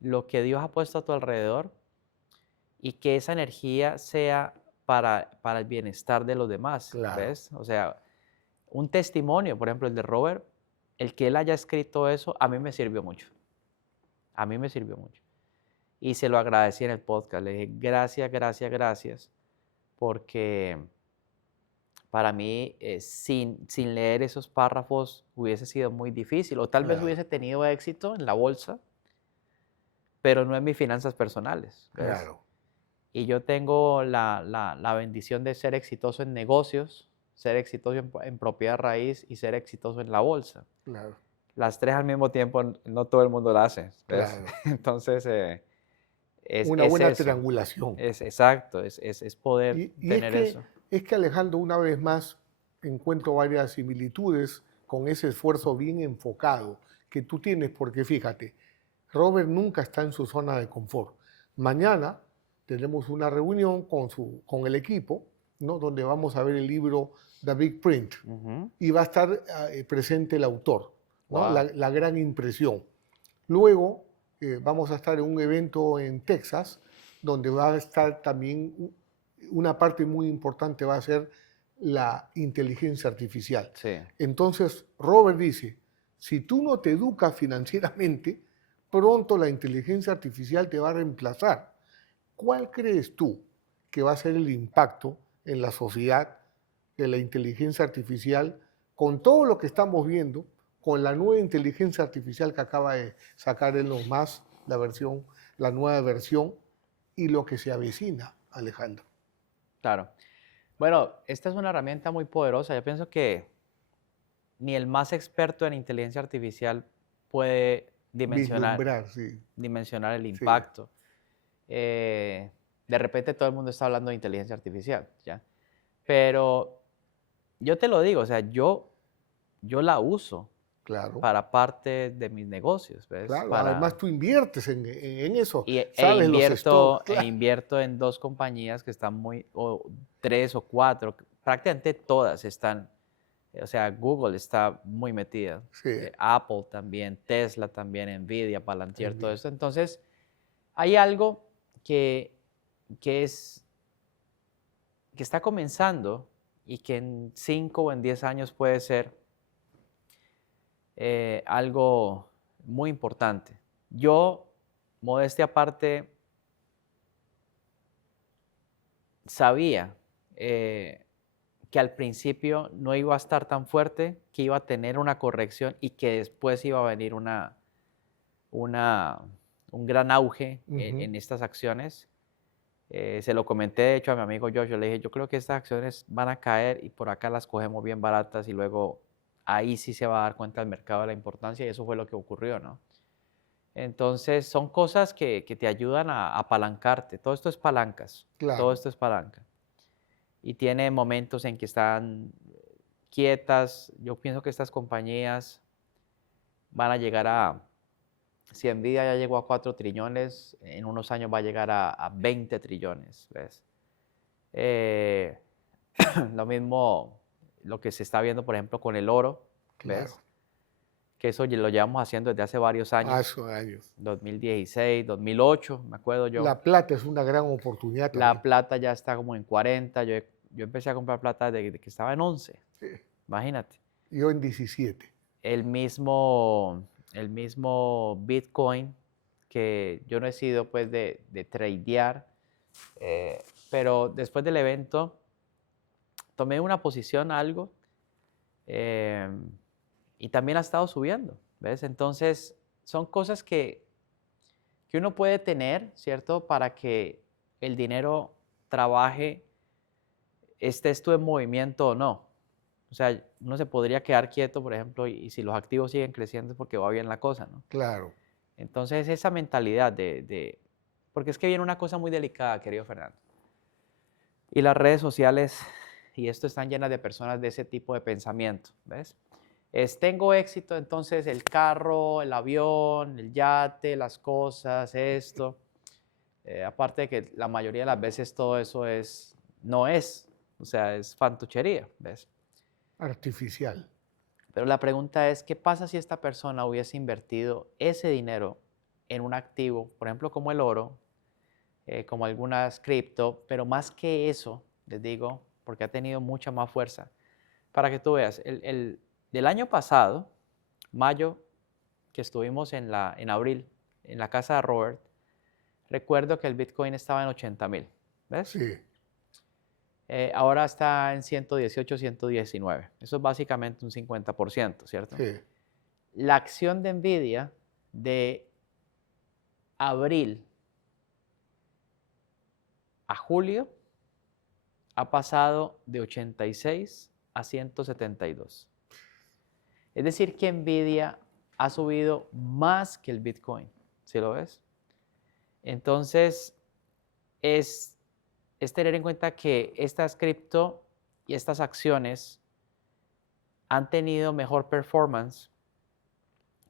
lo que Dios ha puesto a tu alrededor y que esa energía sea para el bienestar de los demás, Claro, ¿ves? O sea, un testimonio, por ejemplo, el de Robert, el que él haya escrito eso, a mí me sirvió mucho. A mí me sirvió mucho. Y se lo agradecí en el podcast. Le dije, gracias, gracias, gracias, porque para mí, sin leer esos párrafos hubiese sido muy difícil, o tal vez claro, hubiese tenido éxito en la bolsa, pero no en mis finanzas personales, ¿ves? claro, Y yo tengo la bendición de ser exitoso en negocios, ser exitoso en propiedad raíz y ser exitoso en la bolsa. claro, Las tres al mismo tiempo, no todo el mundo lo hace, ¿ves? claro. Entonces, Una es buena eso, triangulación. es exacto, es poder Y tener eso. es que Alejandro, una vez más, encuentro varias similitudes con ese esfuerzo bien enfocado que tú tienes, porque fíjate, Robert nunca está en su zona de confort. Mañana tenemos una reunión con el equipo, ¿no? Donde vamos a ver el libro The Big Print Ujú. y va a estar presente el autor, ¿no? Wow. La gran impresión. Luego vamos a estar en un evento en Texas donde va a estar también una parte muy importante, va a ser la inteligencia artificial. Sí, Entonces, Robert dice, si tú no te educas financieramente, pronto la inteligencia artificial te va a reemplazar. ¿Cuál crees tú que va a ser el impacto en la sociedad de la inteligencia artificial con todo lo que estamos viendo, con la nueva inteligencia artificial que acaba de sacar Elon Musk, la nueva versión, y lo que se avecina, Alejandro? claro. Bueno, esta es una herramienta muy poderosa. Yo pienso que ni el más experto en inteligencia artificial puede Vislumbrar, sí, dimensionar el sí, impacto. Eh, de repente todo el mundo está hablando de inteligencia artificial, ¿ya? Pero yo te lo digo, o sea, yo la uso claro, para parte de mis negocios, ¿ves? claro. Además tú inviertes en eso, sabes los stocks, E claro, invierto en dos compañías que están o tres o cuatro, prácticamente todas están, o sea, Google está muy metida, sí, Apple también, Tesla también, Nvidia, Palantir, todo bien, esto. Entonces, hay algo que, que es, que está comenzando y que en 5 o en 10 años puede ser algo muy importante. Yo, modestia aparte, sabía que al principio no iba a estar tan fuerte, que iba a tener una corrección y que después iba a venir una, un gran auge ujú, en estas acciones. Se lo comenté, de hecho, a mi amigo Josh, yo le dije, yo creo que estas acciones van a caer y por acá las cogemos bien baratas y luego ahí sí se va a dar cuenta el mercado de la importancia y eso fue lo que ocurrió, ¿no? Entonces, son cosas que te ayudan a apalancarte. Todo esto es palancas, todo claro, esto es palanca. Y tiene momentos en que están quietas. Yo pienso que estas compañías van a llegar a, si Nvidia ya llegó a 4 trillones, en unos años va a llegar a 20 trillones, ¿ves? Eh, lo mismo, lo que se está viendo, por ejemplo, con el oro, ¿ves? Claro. Que eso lo llevamos haciendo desde hace varios años, Hace años. 2016, 2008, me acuerdo yo. La plata es una gran oportunidad La también. plata ya está como en 40, yo empecé a comprar plata desde que estaba en 11, Sí. imagínate. Yo en 17. El mismo Bitcoin, que yo no he sido pues de tradear, pero después del evento tomé una posición algo eh, y también ha estado subiendo, ¿ves? Entonces son cosas que uno puede tener, ¿cierto? Para que el dinero trabaje, estés tú en movimiento o no. O sea, uno se podría quedar quieto, por ejemplo, y si los activos siguen creciendo es porque va bien la cosa, ¿no? Claro. Entonces, esa mentalidad porque es que viene una cosa muy delicada, querido Fernando. Y las redes sociales, y esto están llenas de personas de ese tipo de pensamiento, ¿ves? Tengo éxito, entonces el carro, el avión, el yate, las cosas, esto. Aparte de que la mayoría de las veces todo eso no es, o sea, es fantuchería, ¿ves? Artificial. Pero la pregunta es, ¿qué pasa si esta persona hubiese invertido ese dinero en un activo, por ejemplo, como el oro, como algunas cripto, pero más que eso, les digo, porque ha tenido mucha más fuerza? Para que tú veas, del año pasado, mayo, que estuvimos en abril, en la casa de Robert, recuerdo que el Bitcoin estaba en 80,000, ¿ves? Sí. Ahora está en 118, 119. Eso es básicamente un 50%, ¿cierto? Sí. La acción de Nvidia de abril a julio ha pasado de 86 a 172. Es decir, que Nvidia ha subido más que el Bitcoin, ¿sí lo ves? Entonces, es tener en cuenta que estas cripto y estas acciones han tenido mejor performance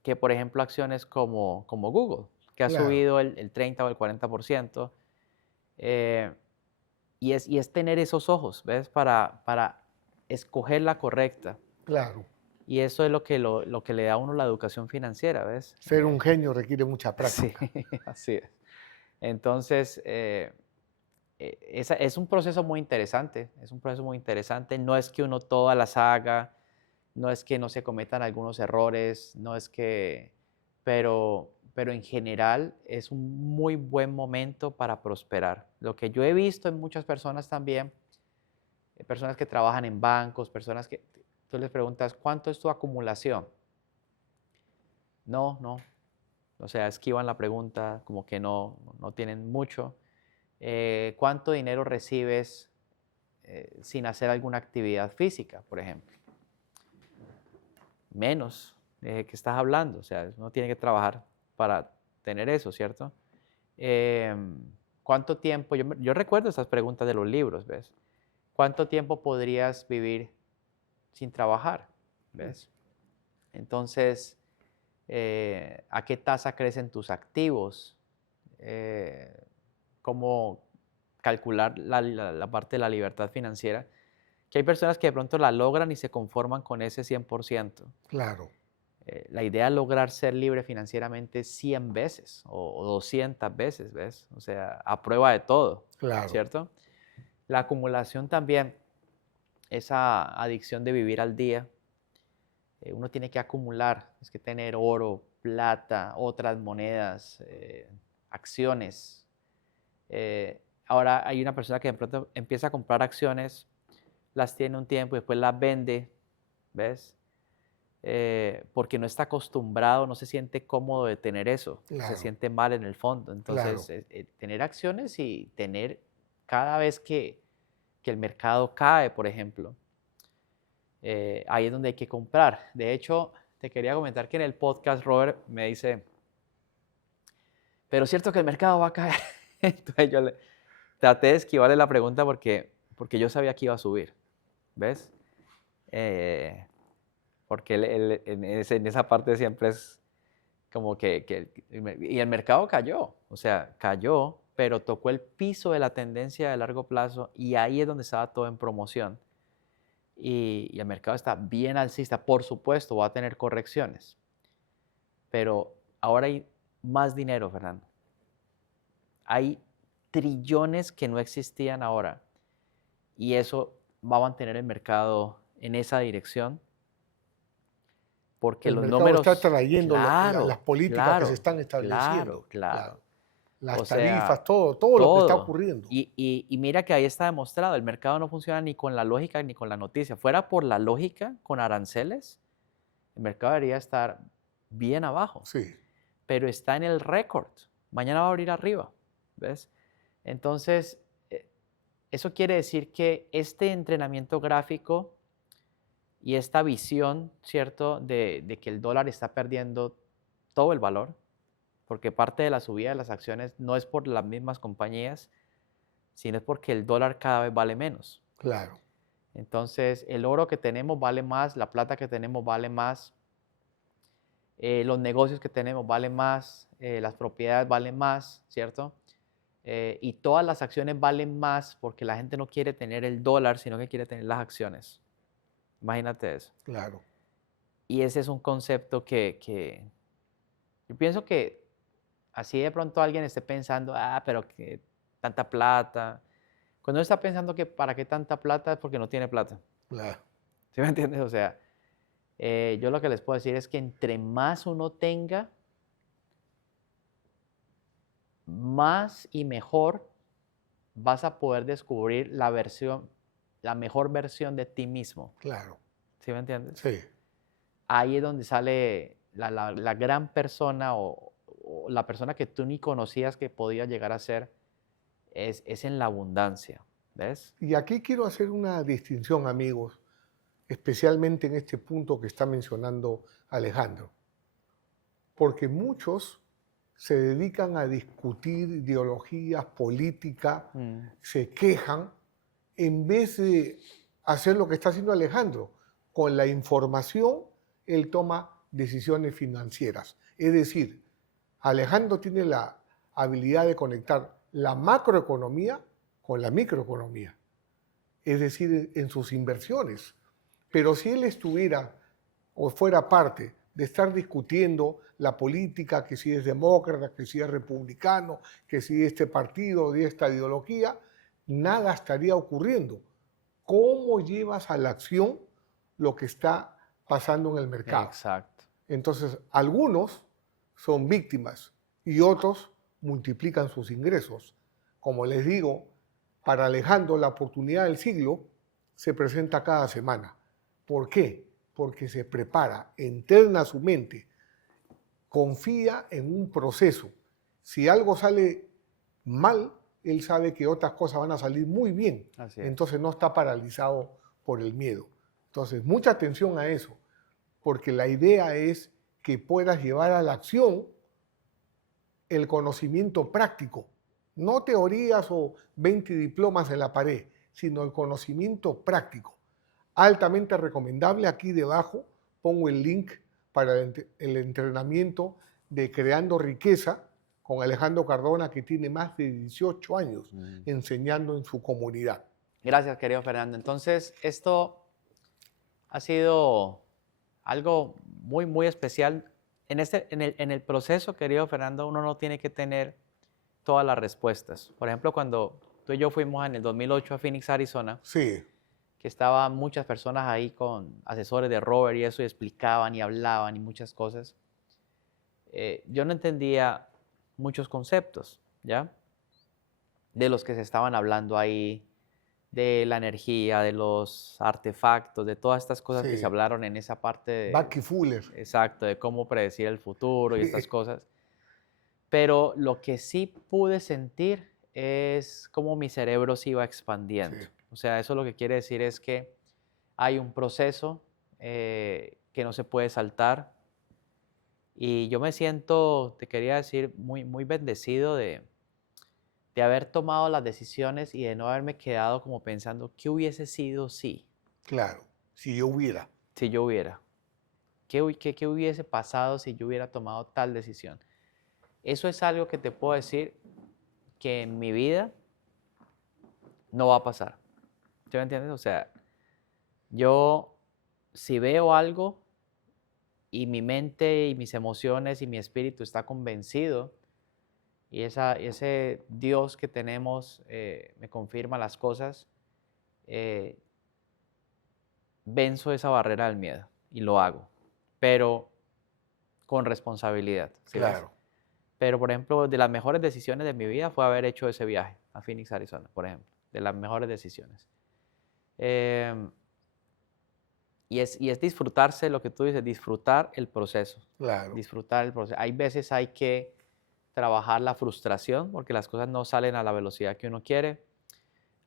que, por ejemplo, acciones como Google, que ha Claro. subido el 30 o el 40%. Y es tener esos ojos, ¿ves? Para escoger la correcta. Claro. Y eso es lo que le da a uno la educación financiera, ¿ves? Ser un genio requiere mucha Sí, práctica. así es. Entonces, es un proceso muy interesante, es un proceso muy interesante. No es que uno todas las haga, no es que no se cometan algunos errores, no es que, pero en general es un muy buen momento para prosperar. Lo que yo he visto en muchas personas también, personas que trabajan en bancos, personas que tú les preguntas, ¿cuánto es tu acumulación? No, no. O sea, esquivan la pregunta, como que no tienen mucho. ¿Cuánto dinero recibes sin hacer alguna actividad física, por ejemplo? Menos. ¿Qué estás hablando? O sea, uno tiene que trabajar para tener eso, ¿cierto? ¿Cuánto tiempo? Yo recuerdo esas preguntas de los libros, ¿ves? ¿Cuánto tiempo podrías vivir sin trabajar? ¿Ves? Entonces, ¿a qué tasa crecen tus activos? ¿Cómo calcular la parte de la libertad financiera? Que hay personas que de pronto la logran y se conforman con ese 100%. Claro. La idea es lograr ser libre financieramente 100 veces o 200 veces, ¿ves? O sea, a prueba de todo, Claro. ¿cierto? La acumulación también, esa adicción de vivir al día, uno tiene que acumular, es que tener oro, plata, otras monedas, acciones. Ahora hay una persona que de pronto empieza a comprar acciones, las tiene un tiempo y después las vende, ¿ves? Porque no está acostumbrado, no se siente cómodo de tener eso, se Claro. siente mal en el fondo. Claro. Entonces, tener acciones y tener cada vez que el mercado cae, por ejemplo, ahí es donde hay que comprar. De hecho, te quería comentar que en el podcast Robert me dice, pero es cierto que el mercado va a caer. Entonces yo traté de esquivarle la pregunta porque yo sabía que iba a subir, ¿ves? porque en esa parte siempre es como y el mercado cayó, o sea, cayó, pero tocó el piso de la tendencia de largo plazo y ahí es donde estaba todo en promoción. Y el mercado está bien alcista, por supuesto, va a tener correcciones, pero ahora hay más dinero, Fernando. Hay trillones que no existían ahora y eso va a mantener el mercado en esa dirección porque El los mercado está números, trayendo las claro, políticas que se claro, están claro, estableciendo, claro. claro. Las O sea, tarifas, todo lo que está todo. ocurriendo. Y mira que ahí está demostrado, el mercado no funciona ni con la lógica ni con la noticia. Fuera por la lógica, con aranceles, el mercado debería estar bien abajo, Sí, pero está en el récord. Mañana va a abrir arriba, ¿ves? Entonces, eso quiere decir que este entrenamiento gráfico y esta visión, ¿cierto?, de que el dólar está perdiendo todo el valor, porque parte de la subida de las acciones no es por las mismas compañías, sino es porque el dólar cada vez vale menos. claro. Entonces, el oro que tenemos vale más, la plata que tenemos vale más, los negocios que tenemos valen más, las propiedades valen más, ¿cierto? Y todas las acciones valen más porque la gente no quiere tener el dólar, sino que quiere tener las acciones. Imagínate eso. Claro. Y ese es un concepto que yo pienso que así de pronto alguien esté pensando, pero que tanta plata. Cuando uno está pensando que para qué tanta plata es porque no tiene plata. Claro. ¿Sí me entiendes? O sea, yo lo que les puedo decir es que entre más uno tenga, más y mejor vas a poder descubrir la mejor versión de ti mismo. Claro. ¿Sí me entiendes? Sí. Ahí es donde sale la gran persona o la persona que tú ni conocías que podía llegar a ser, es en la abundancia, ¿ves? Y aquí quiero hacer una distinción, amigos, especialmente en este punto que está mencionando Alejandro, porque muchos se dedican a discutir ideologías, política, Mm, se quejan, en vez de hacer lo que está haciendo Alejandro. Con la información, él toma decisiones financieras. Es decir, Alejandro tiene la habilidad de conectar la macroeconomía con la microeconomía, es decir, en sus inversiones. Pero si él estuviera o fuera parte de estar discutiendo la política, que si es demócrata, que si es republicano, que si este partido, de esta ideología, nada estaría ocurriendo. ¿Cómo llevas a la acción lo que está pasando en el mercado? exacto. Entonces, algunos son víctimas y otros multiplican sus ingresos. Como les digo, para Alejandro la oportunidad del siglo se presenta cada semana. ¿Por qué? Porque se prepara, entrena su mente, confía en un proceso. Si algo sale mal, él sabe que otras cosas van a salir muy bien. Así es. Entonces no está paralizado por el miedo. Entonces, mucha atención a eso, porque la idea es que puedas llevar a la acción el conocimiento práctico, no teorías o 20 diplomas en la pared, sino el conocimiento práctico. Altamente recomendable, aquí debajo pongo el link para el entrenamiento de Creando Riqueza con Alejandro Cardona, que tiene más de 18 años enseñando en su comunidad. Gracias, querido Fernando. Entonces, esto ha sido algo muy, muy especial. En el proceso, querido Fernando, uno no tiene que tener todas las respuestas. Por ejemplo, cuando tú y yo fuimos en el 2008 a Phoenix, Arizona, Sí, que estaban muchas personas ahí con asesores de Robert y eso, y explicaban y hablaban y muchas cosas, yo no entendía muchos conceptos, ¿ya? De los que se estaban hablando ahí, de la energía, de los artefactos, de todas estas cosas que se sí. hablaron en esa parte Bucky Fuller. exacto, de cómo predecir el futuro y estas cosas. Pero lo que sí pude sentir es cómo mi cerebro se iba Sí, expandiendo. O sea, eso lo que quiere decir es que hay un proceso que no se puede saltar. Y yo me siento, te quería decir, muy, muy bendecido de haber tomado las decisiones y de no haberme quedado como pensando qué hubiese sido si. claro. Si yo hubiera. Si yo hubiera. ¿Qué hubiese pasado si yo hubiera tomado tal decisión? Eso es algo que te puedo decir que en mi vida no va a pasar. ¿Sí me entiendes? O sea, yo si veo algo y mi mente y mis emociones y mi espíritu está convencido y ese Dios que tenemos me confirma las cosas, eh, venzo esa barrera del miedo y lo hago, pero con responsabilidad, ¿sí ves? Claro. Pero, por ejemplo, de las mejores decisiones de mi vida fue haber hecho ese viaje a Phoenix, Arizona, por ejemplo, de las mejores decisiones. Em, y es disfrutarse, lo que tú dices, disfrutar el proceso, Claro. disfrutar el proceso. Hay veces hay que trabajar la frustración porque las cosas no salen a la velocidad que uno quiere.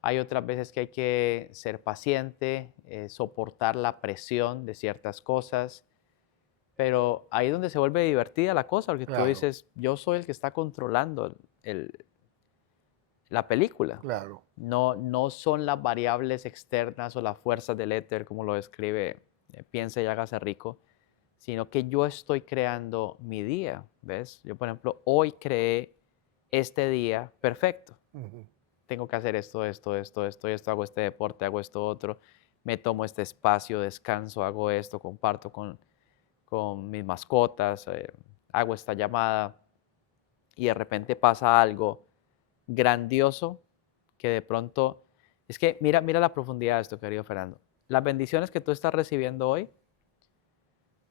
Hay otras veces que hay que ser paciente, soportar la presión de ciertas cosas, pero ahí es donde se vuelve divertida la cosa, porque tú Claro. dices, yo soy el que está controlando la película. Claro. No son las variables externas o las fuerzas del éter, como lo describe Piense y hágase rico, sino que yo estoy creando mi día, ¿ves? Yo, por ejemplo, hoy creé este día perfecto. Ujú. Tengo que hacer esto, esto, esto, esto, esto, hago este deporte, hago esto otro, me tomo este espacio, descanso, hago esto, comparto con mis mascotas, hago esta llamada y de repente pasa algo grandioso que de pronto, es que mira la profundidad de esto, querido Fernando. Las bendiciones que tú estás recibiendo hoy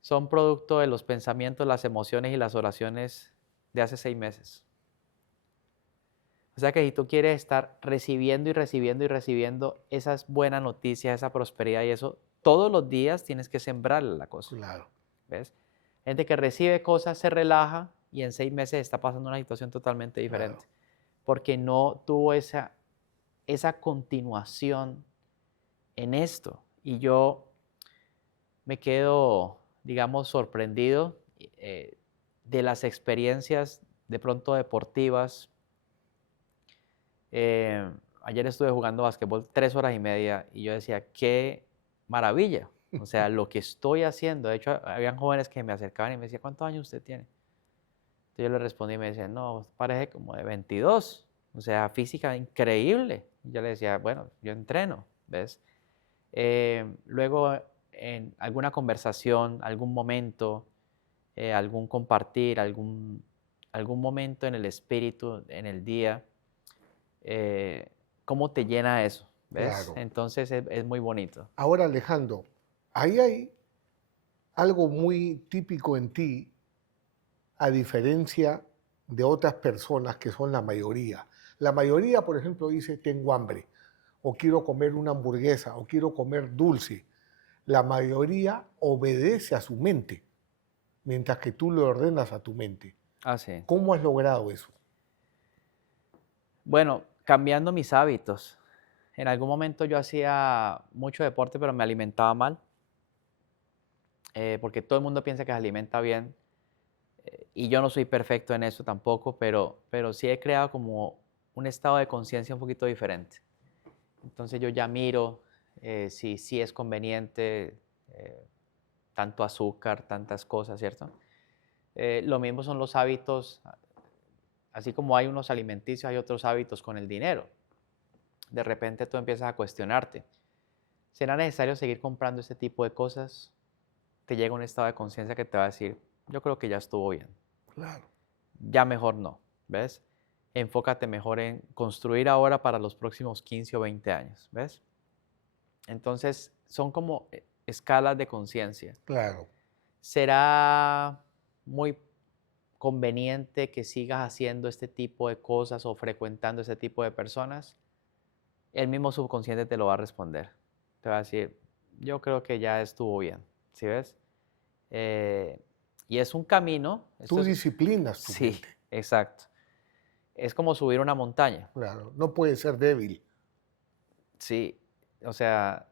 son producto de los pensamientos, las emociones y las oraciones de hace 6 meses. O sea que si tú quieres estar recibiendo y recibiendo y recibiendo esas buenas noticias, esa prosperidad y eso, todos los días tienes que sembrarle la cosa. Claro. ¿Ves? Gente que recibe cosas, se relaja y en 6 meses está pasando una situación totalmente Claro. diferente. Porque no tuvo esa continuación en esto. Y yo me quedo, digamos, sorprendido de las experiencias de pronto deportivas. Ayer estuve jugando básquetbol 3 horas y media y yo decía, qué maravilla. O sea, lo que estoy haciendo. De hecho, habían jóvenes que me acercaban y me decían, ¿cuántos años usted tiene? Entonces yo le respondí y me decían, no, parece como de 22. O sea, física increíble. Y yo le decía, bueno, yo entreno, ¿ves? Luego, en alguna conversación, algún momento, algún compartir, algún momento en el espíritu, en el día, eh, ¿cómo te llena eso? ¿Ves? Claro. Entonces es muy bonito. Ahora, Alejandro, ahí hay algo muy típico en ti, a diferencia de otras personas que son la mayoría. La mayoría, por ejemplo, dice, tengo hambre, o quiero comer una hamburguesa, o quiero comer dulce. La mayoría obedece a su mente, mientras que tú le ordenas a tu mente. Ah, sí. ¿Cómo has logrado eso? Bueno, cambiando mis hábitos. En algún momento yo hacía mucho deporte, pero me alimentaba mal, porque todo el mundo piensa que se alimenta bien. Y yo no soy perfecto en eso tampoco, pero sí he creado como un estado de conciencia un poquito diferente. Entonces yo ya miro si es conveniente tanto azúcar, tantas cosas, ¿cierto? Lo mismo son los hábitos, así como hay unos alimenticios, hay otros hábitos con el dinero. De repente tú empiezas a cuestionarte, ¿será necesario seguir comprando este tipo de cosas? Te llega un estado de conciencia que te va a decir, yo creo que ya estuvo bien. Claro. Ya mejor no, ¿ves? Enfócate mejor en construir ahora para los próximos 15 o 20 años, ¿ves? Entonces, son como escalas de conciencia. Claro. ¿Será muy conveniente que sigas haciendo este tipo de cosas o frecuentando este tipo de personas? El mismo subconsciente te lo va a responder. Te va a decir, yo creo que ya estuvo bien, ¿sí ves? Eh, y es un camino, esto Tú es, disciplinas tu sí, mente. exacto. Es como subir una montaña. Claro. No puedes ser débil. Sí, o sea,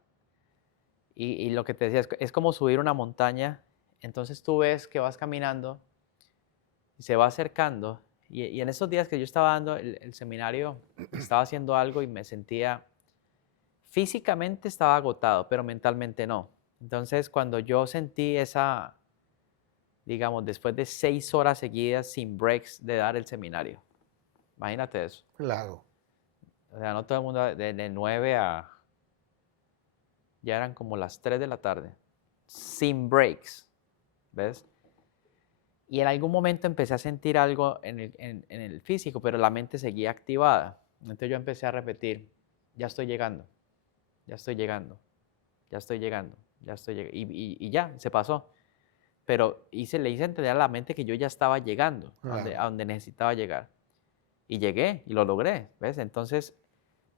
y lo que te decía, es como subir una montaña, entonces tú ves que vas caminando y se va acercando, y en esos días que yo estaba dando el seminario, estaba haciendo algo y me sentía, físicamente estaba agotado, pero mentalmente no. Entonces, cuando yo sentí esa, digamos, después de 6 horas seguidas sin breaks de dar el seminario, imagínate eso. Claro. O sea, no todo el mundo, de 9 a, ya eran como las 3 de la tarde, sin breaks, ¿ves? Y en algún momento empecé a sentir algo en el físico, pero la mente seguía activada. Entonces yo empecé a repetir, ya estoy llegando, ya estoy llegando, ya estoy llegando, ya estoy llegando. Y ya, se pasó. Pero le hice entender a la mente que yo ya estaba llegando Claro. a donde necesitaba llegar. Y llegué y lo logré, ¿ves? Entonces,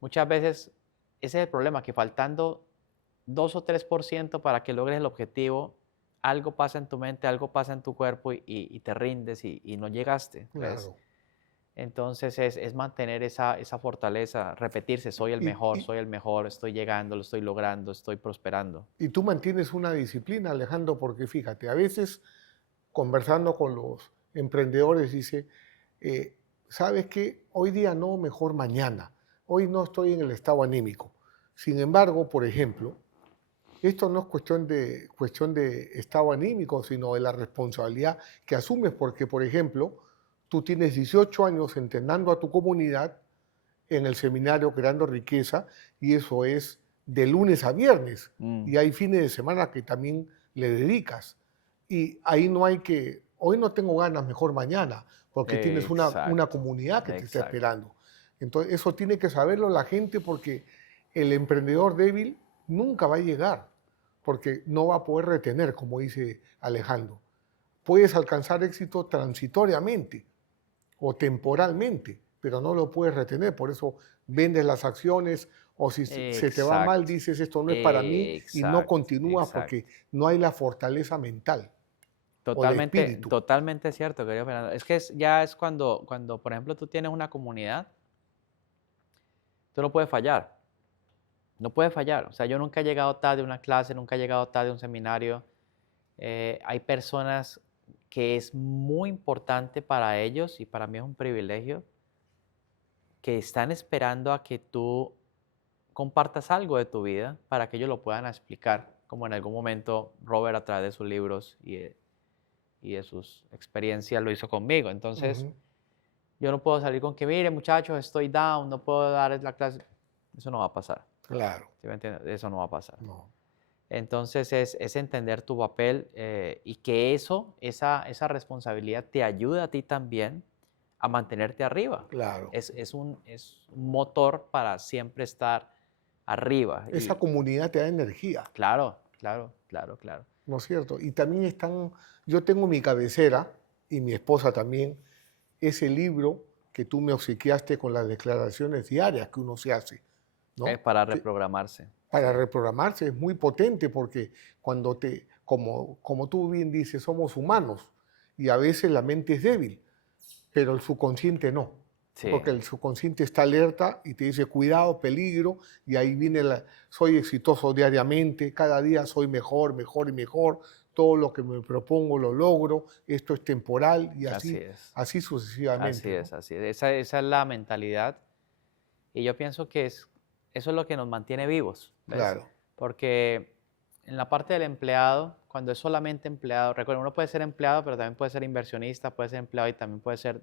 muchas veces ese es el problema, que faltando 2 o 3% para que logres el objetivo, algo pasa en tu mente, algo pasa en tu cuerpo y te rindes y no llegaste, ¿ves? Claro. Entonces es mantener esa fortaleza, repetirse, Y, y, soy el mejor, estoy llegando, lo estoy logrando, estoy prosperando. y tú mantienes una disciplina, Alejandro, porque fíjate, a veces conversando con los emprendedores dice, eh, ¿sabes qué? Hoy día no, mejor mañana. Hoy no estoy en el estado anímico. Sin embargo, por ejemplo, esto no es cuestión de estado anímico, sino de la responsabilidad que asumes, porque, por ejemplo, tú tienes 18 años entrenando a tu comunidad en el seminario Creando Riqueza, y eso es de lunes a viernes, Mm, y hay fines de semana que también le dedicas. Y ahí no hay que, hoy no tengo ganas, mejor mañana, porque tienes una exacto, comunidad que te está exacto. esperando. Entonces, eso tiene que saberlo la gente porque el emprendedor débil nunca va a llegar, porque no va a poder retener, como dice Alejandro. Puedes alcanzar éxito transitoriamente o temporalmente, pero no lo puedes retener, por eso vendes las acciones o si se te va mal Exacto, dices esto no es para mí y no exacto, continúas porque exacto. no hay la fortaleza mental o de Totalmente, espíritu. totalmente cierto, querido Fernando. Es que ya es cuando, por ejemplo, tú tienes una comunidad, tú no puedes fallar, no puedes fallar. O sea, yo nunca he llegado tarde a una clase, nunca he llegado tarde a un seminario. Hay personas que es muy importante para ellos y para mí es un privilegio que están esperando a que tú compartas algo de tu vida para que ellos lo puedan explicar, como en algún momento Robert a través de sus libros y de sus experiencias lo hizo conmigo. Entonces, Ujú. yo no puedo salir con que, mire muchachos, estoy down, no puedo dar la clase. Eso no va a pasar. Claro, ¿Sí me entiendes? Eso no va a pasar. no, Entonces es entender tu papel y que esa responsabilidad te ayuda a ti también a mantenerte arriba. claro. Es un motor para siempre estar arriba. Esa Y comunidad te da energía, claro, claro, claro, claro. ¿no es cierto? Y también yo tengo mi cabecera y mi esposa también, ese libro que tú me obsequiaste con las declaraciones diarias que uno se hace, Es ¿no? para Que, reprogramarse. Sí, para reprogramarse es muy potente porque como tú bien dices, somos humanos y a veces la mente es débil, pero el subconsciente no, sí, porque el subconsciente está alerta y te dice cuidado, peligro, y ahí viene soy exitoso diariamente, cada día soy mejor, mejor y mejor, todo lo que me propongo lo logro, esto es temporal y así así, es. así Así sucesivamente, ¿no? es, así es. Esa es la mentalidad. Y yo pienso que eso es lo que nos mantiene vivos, ¿ves? Claro. Porque en la parte del empleado, cuando es solamente empleado, recuerden, uno puede ser empleado, pero también puede ser inversionista, puede ser empleado y también puede ser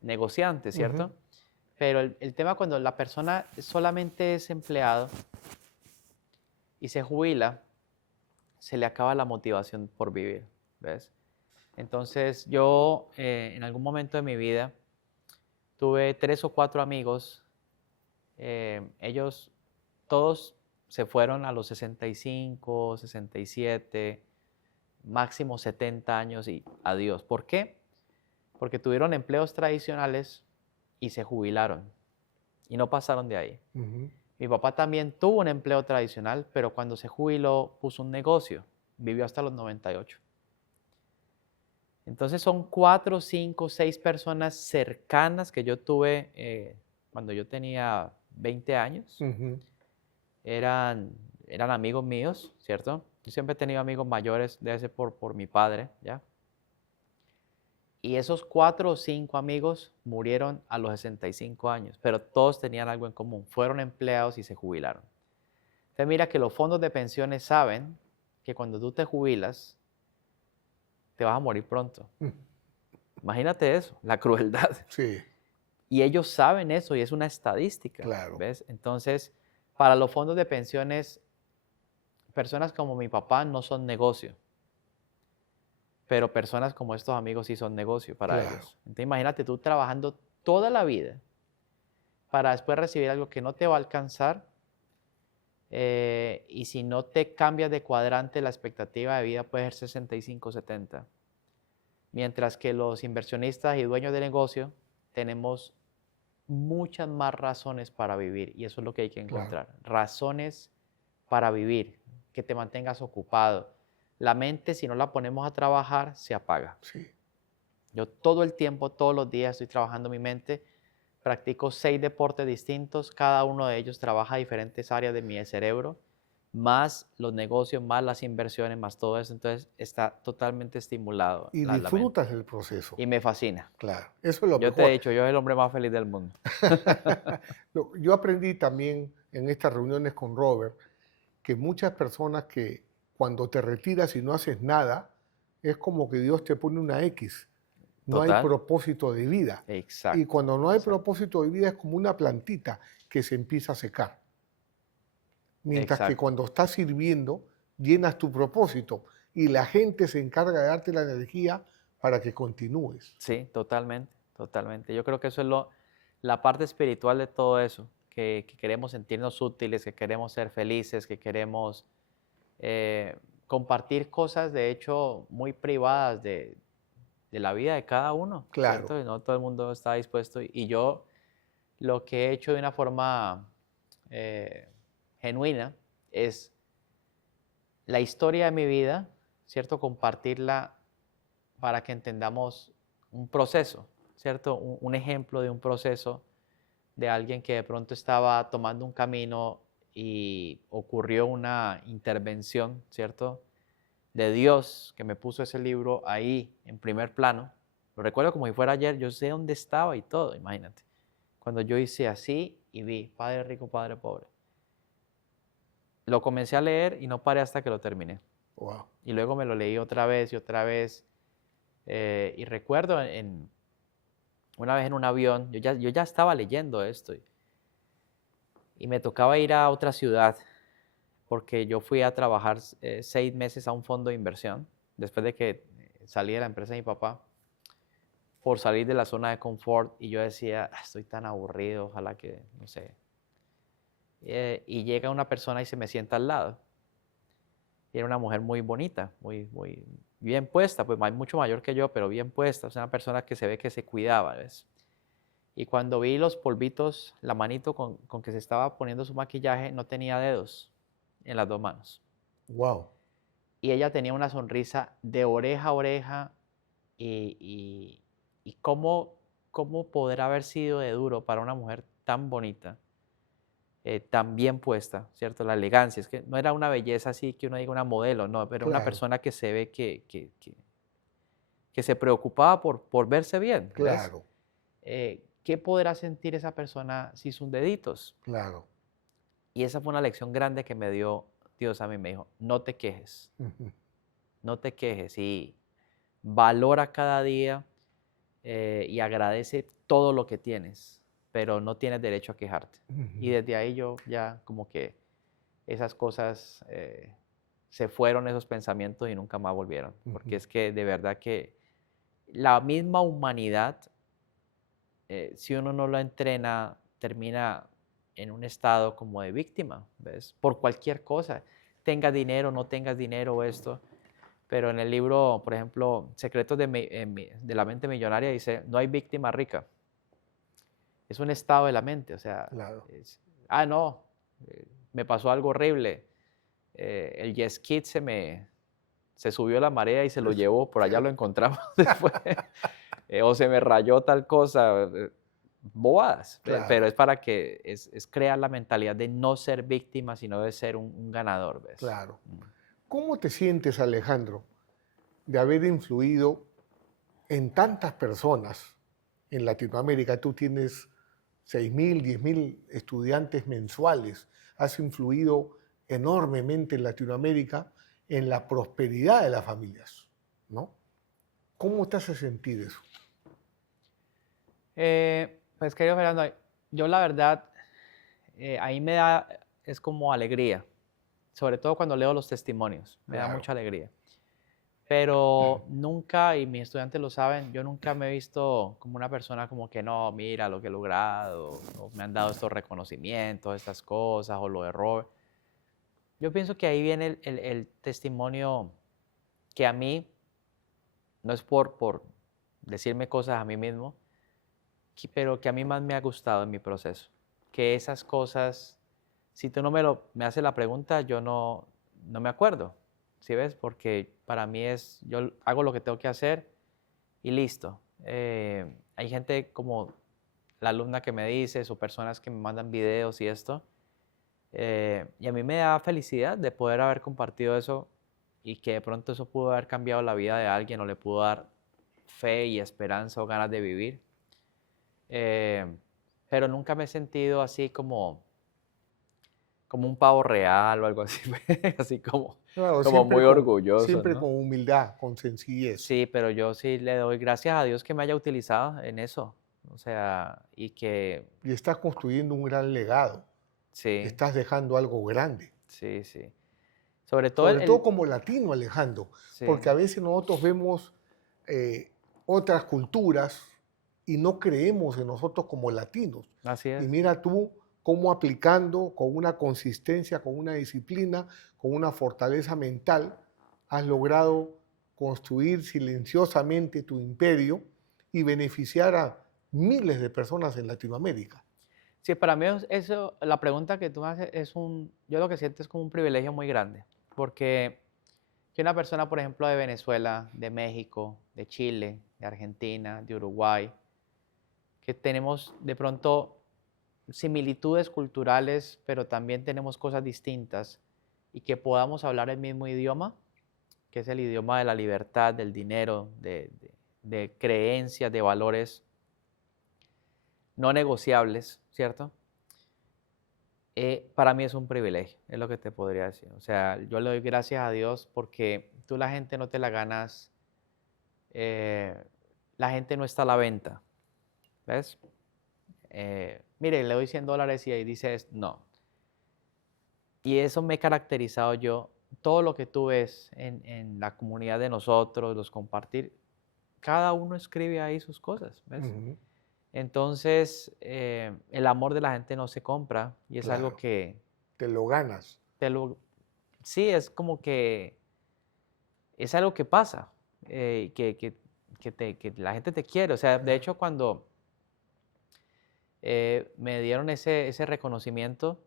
negociante, Ujú. ¿cierto? Pero el tema cuando la persona solamente es empleado y se jubila, se le acaba la motivación por vivir, ¿ves? Entonces yo en algún momento de mi vida tuve 3 o 4 amigos. Ellos todos se fueron a los 65, 67, máximo 70 años y adiós. ¿Por qué? Porque tuvieron empleos tradicionales y se jubilaron y no pasaron de ahí. Ujú. Mi papá también tuvo un empleo tradicional, pero cuando se jubiló puso un negocio, vivió hasta los 98. Entonces son 4, 5, 6 personas cercanas que yo tuve cuando yo tenía 20 años. Ujú. Eran amigos míos, ¿cierto? Yo siempre he tenido amigos mayores, debe ser por mi padre, ¿ya? Y esos 4 o 5 amigos murieron a los 65 años, pero todos tenían algo en común, fueron empleados y se jubilaron. Entonces mira que los fondos de pensiones saben que cuando tú te jubilas, te vas a morir pronto. Imagínate eso, la crueldad. Sí, Y ellos saben eso y es una estadística, claro. ¿ves? Entonces, para los fondos de pensiones, personas como mi papá no son negocio, pero personas como estos amigos sí son negocio para Claro. ellos. Entonces, imagínate tú trabajando toda la vida para después recibir algo que no te va a alcanzar y si no te cambias de cuadrante, la expectativa de vida puede ser 65, 70. Mientras que los inversionistas y dueños de negocio tenemos muchas más razones para vivir y eso es lo que hay que Claro. encontrar. Razones para vivir, que te mantengas ocupado. La mente, si no la ponemos a trabajar, se apaga. Sí. Yo todo el tiempo, todos los días estoy trabajando mi mente. Practico 6 deportes distintos, cada uno de ellos trabaja diferentes áreas de mi cerebro, más los negocios, más las inversiones, más todo eso. Entonces está totalmente estimulado Y la mente. disfrutas del proceso. Y me fascina. Claro, eso es lo Yo te he mejor. dicho, yo soy el hombre más feliz del mundo. Yo aprendí también en estas reuniones con Robert que muchas personas que cuando te retiras y no haces nada, es como que Dios te pone una X. No hay Total. propósito de vida. Exacto. Y cuando no hay exacto. propósito de vida es como una plantita que se empieza a secar. Mientras que Exacto. cuando estás sirviendo, llenas tu propósito y la gente se encarga de darte la energía para que continúes. Sí, totalmente, totalmente. Yo creo que eso es la parte espiritual de todo eso, que queremos sentirnos útiles, que queremos ser felices, que queremos compartir cosas, de hecho, muy privadas de la vida de cada uno, Claro. ¿cierto? Y no todo el mundo está dispuesto. Y yo lo que he hecho de una forma genuina es la historia de mi vida, ¿cierto? Compartirla para que entendamos un proceso, ¿cierto? Un ejemplo de un proceso de alguien que de pronto estaba tomando un camino y ocurrió una intervención, ¿cierto? De Dios que me puso ese libro ahí en primer plano. Lo recuerdo como si fuera ayer, yo sé dónde estaba y todo, imagínate. Cuando yo hice así y vi Padre Rico, Padre Pobre. Lo comencé a leer y no paré hasta que lo terminé. Wow. Y luego me lo leí otra vez y otra vez. Y recuerdo una vez en un avión, yo ya estaba leyendo esto y me tocaba ir a otra ciudad porque yo fui a trabajar 6 meses a un fondo de inversión después de que salí de la empresa de mi papá por salir de la zona de confort y yo decía, estoy tan aburrido, ojalá que, no sé. Y llega una persona y se me sienta al lado. Y era una mujer muy bonita, muy bien puesta, pues mucho mayor que yo, pero bien puesta. O sea, una persona que se ve que se cuidaba, ¿ves? Y cuando vi los polvitos, la manito con que se estaba poniendo su maquillaje, no tenía dedos en las 2 manos. Wow. Y ella tenía una sonrisa de oreja a oreja y cómo podrá haber sido de duro para una mujer tan bonita, tan bien puesta, ¿cierto? La elegancia, es que no era una belleza así que uno diga una modelo, no, pero una Claro. persona que se ve que se preocupaba por verse bien, ¿ves? Claro. ¿Qué podrá sentir esa persona sin sus deditos? Claro. Y esa fue una lección grande que me dio Dios a mí, me dijo, no te quejes, Ujú. no te quejes y valora cada día y agradece todo lo que tienes, pero no tienes derecho a quejarte. Y Ujú. desde ahí yo ya como que esas cosas se fueron, esos pensamientos y nunca más volvieron, porque Ujú. es que de verdad que la misma humanidad, si uno no lo entrena, termina en un estado como de víctima, ¿ves? Por cualquier cosa, tengas dinero, no tengas dinero, esto. Pero en el libro, por ejemplo, Secretos de la mente millonaria, dice, no hay víctima rica. Es un estado de la mente, o sea, Claro. no, me pasó algo horrible. El jet ski se subió a la marea y se lo llevó, por allá lo encontramos después. O se me rayó tal cosa, bobadas. Pero Claro. es para que, es crear la mentalidad de no ser víctima, sino de ser un ganador, ¿ves? Claro. ¿Cómo te sientes, Alejandro, de haber influido en tantas personas en Latinoamérica? Tú tienes 6.000, 10.000 estudiantes mensuales. Has influido enormemente en Latinoamérica en la prosperidad de las familias, ¿no? ¿Cómo te hace sentir eso? Pues querido Fernando, yo la verdad, ahí me da, es como alegría, sobre todo cuando leo los testimonios, me da Claro. mucha alegría. Pero nunca, y mis estudiantes lo saben, yo nunca me he visto como una persona como que no, mira lo que he logrado, o me han dado estos reconocimientos, estas cosas, o lo de Robert. Yo pienso que ahí viene el testimonio que a mí, no es por decirme cosas a mí mismo, pero que a mí más me ha gustado en mi proceso. Que esas cosas, si tú no me haces la pregunta, yo no me acuerdo, ¿sí ves? Porque para mí yo hago lo que tengo que hacer y listo. Hay gente como la alumna que me dice, o personas que me mandan videos y esto, y a mí me da felicidad de poder haber compartido eso y que de pronto eso pudo haber cambiado la vida de alguien o le pudo dar fe y esperanza o ganas de vivir. Pero nunca me he sentido así como un pavo real o algo así, así Claro, como muy orgulloso, siempre ¿no? con humildad, con sencillez. Sí, pero yo sí le doy gracias a Dios que me haya utilizado en eso. O sea, y que Y estás construyendo un gran legado. sí, Estás dejando algo grande. sí, sí. Sobre todo Sobre todo como latino, Alejandro, sí, porque a veces nosotros vemos eh, otras culturas y no creemos en nosotros como latinos. así Y es. mira tú cómo aplicando con una consistencia, con una disciplina, con una fortaleza mental, has logrado construir silenciosamente tu imperio y beneficiar a miles de personas en Latinoamérica. Sí, para mí eso, la pregunta que tú me haces yo lo que siento es como un privilegio muy grande, porque que una persona, por ejemplo, de Venezuela, de México, de Chile, de Argentina, de Uruguay, que tenemos de pronto similitudes culturales, pero también tenemos cosas distintas y que podamos hablar el mismo idioma, que es el idioma de la libertad, del dinero, de creencias, de valores no negociables, ¿cierto? Para mí es un privilegio, es lo que te podría decir. O sea, yo le doy gracias a Dios porque tú la gente no te la ganas, eh, la gente no está a la venta, ¿ves? Mire, le doy $100 y ahí dices no. Y eso me he caracterizado yo. Todo lo que tú ves en la comunidad de nosotros, los compartir, cada uno escribe ahí sus cosas, ¿ves? Ujú, Entonces, el amor de la gente no se compra y es algo claro, que te lo ganas. te lo... Sí, es como que es algo que pasa, que la gente te quiere. O sea, de hecho, cuando me dieron ese reconocimiento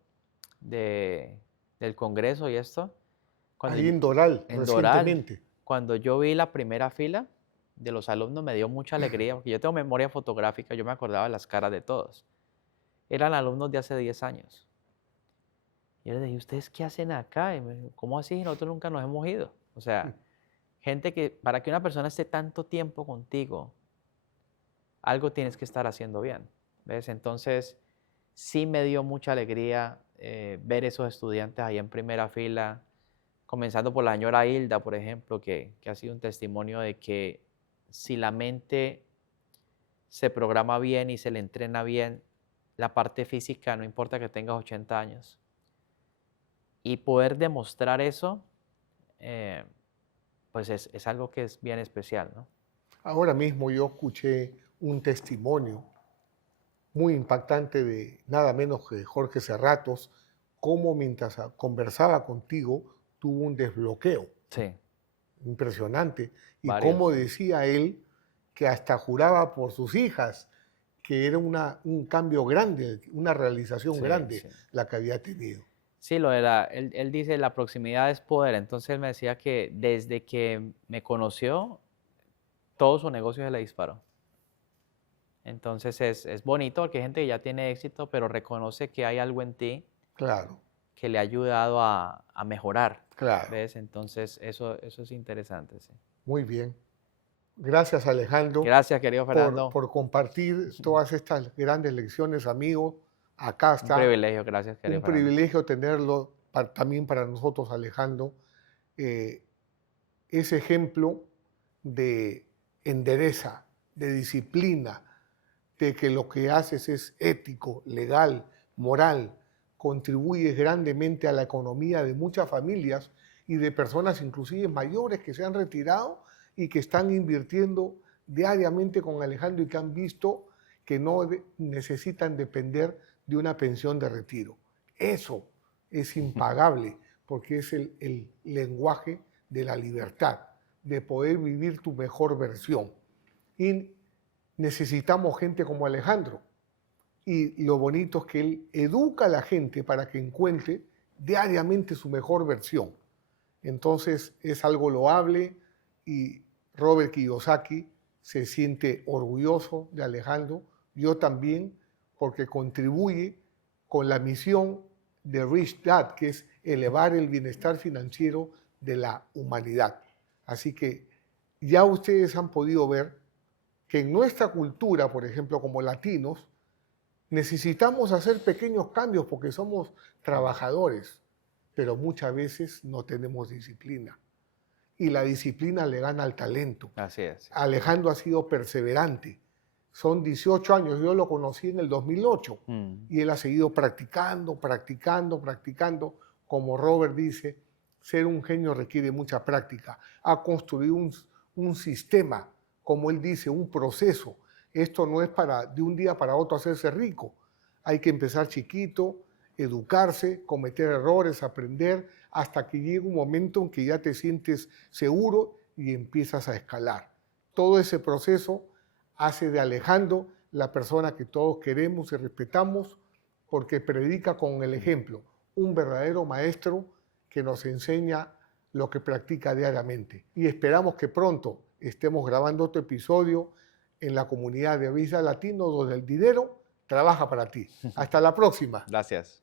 de, del Congreso y esto, cuando Ahí en Doral, en Doral, recientemente. cuando yo vi la primera fila de los alumnos, me dio mucha alegría, porque yo tengo memoria fotográfica, yo me acordaba de las caras de todos. Eran alumnos de hace 10 años. Y yo les dije, ¿ustedes qué hacen acá? Y me dijo, ¿cómo así? Nosotros nunca nos hemos ido. O sea, gente que, para que una persona esté tanto tiempo contigo, algo tienes que estar haciendo bien, ¿ves? Entonces, sí me dio mucha alegría ver esos estudiantes ahí en primera fila, comenzando por la señora Hilda, por ejemplo, que ha sido un testimonio de que si la mente se programa bien y se le entrena bien, la parte física, no importa que tengas 80 años. Y poder demostrar eso, eh, pues es algo que es bien especial, ¿no? Ahora mismo yo escuché un testimonio muy impactante de nada menos que Jorge Serratos, cómo mientras conversaba contigo tuvo un desbloqueo Sí, impresionante y cómo varios. decía él que hasta juraba por sus hijas, que era un cambio grande, una realización Sí, grande sí. la que había tenido. Sí, él dice, la proximidad es poder. Entonces él me decía que desde que me conoció, todo su negocio se le disparó. Entonces es bonito porque hay gente que ya tiene éxito, pero reconoce que hay algo en ti Claro, que le ha ayudado a mejorar, claro, ¿ves? Entonces eso es interesante, sí. muy bien. Gracias Alejandro Gracias, querido Fernando. por compartir todas estas grandes lecciones, amigo. Acá Un está privilegio, gracias, querido un Fernando. privilegio tenerlo también para nosotros, Alejandro, ese ejemplo de endereza, de disciplina, de que lo que haces es ético, legal, moral, contribuyes grandemente a la economía de muchas familias y de personas inclusive mayores que se han retirado y que están invirtiendo diariamente con Alejandro y que han visto que no necesitan depender de una pensión de retiro. Eso es impagable porque es el lenguaje de la libertad, de poder vivir tu mejor versión. Y necesitamos gente como Alejandro. Y lo bonito es que él educa a la gente para que encuentre diariamente su mejor versión. Entonces es algo loable y Robert Kiyosaki se siente orgulloso de Alejandro, yo también, porque contribuye con la misión de Rich Dad, que es elevar el bienestar financiero de la humanidad. Así que ya ustedes han podido ver que en nuestra cultura, por ejemplo, como latinos, necesitamos hacer pequeños cambios porque somos trabajadores, pero muchas veces no tenemos disciplina. Y la disciplina le gana al talento. Así es. Alejandro ha sido perseverante. Son 18 años, yo lo conocí en el 2008 y él ha seguido practicando, practicando, practicando. Como Robert dice, ser un genio requiere mucha práctica. Ha construido un sistema, como él dice, un proceso. Esto no es para de un día para otro hacerse rico. Hay que empezar chiquito, educarse, cometer errores, aprender, hasta que llegue un momento en que ya te sientes seguro y empiezas a escalar. Todo ese proceso hace de Alejandro la persona que todos queremos y respetamos porque predica con el ejemplo, un verdadero maestro que nos enseña lo que practica diariamente. Y esperamos que pronto estemos grabando otro episodio en la comunidad de Visa Latino, donde el dinero trabaja para ti. Hasta la próxima. Gracias.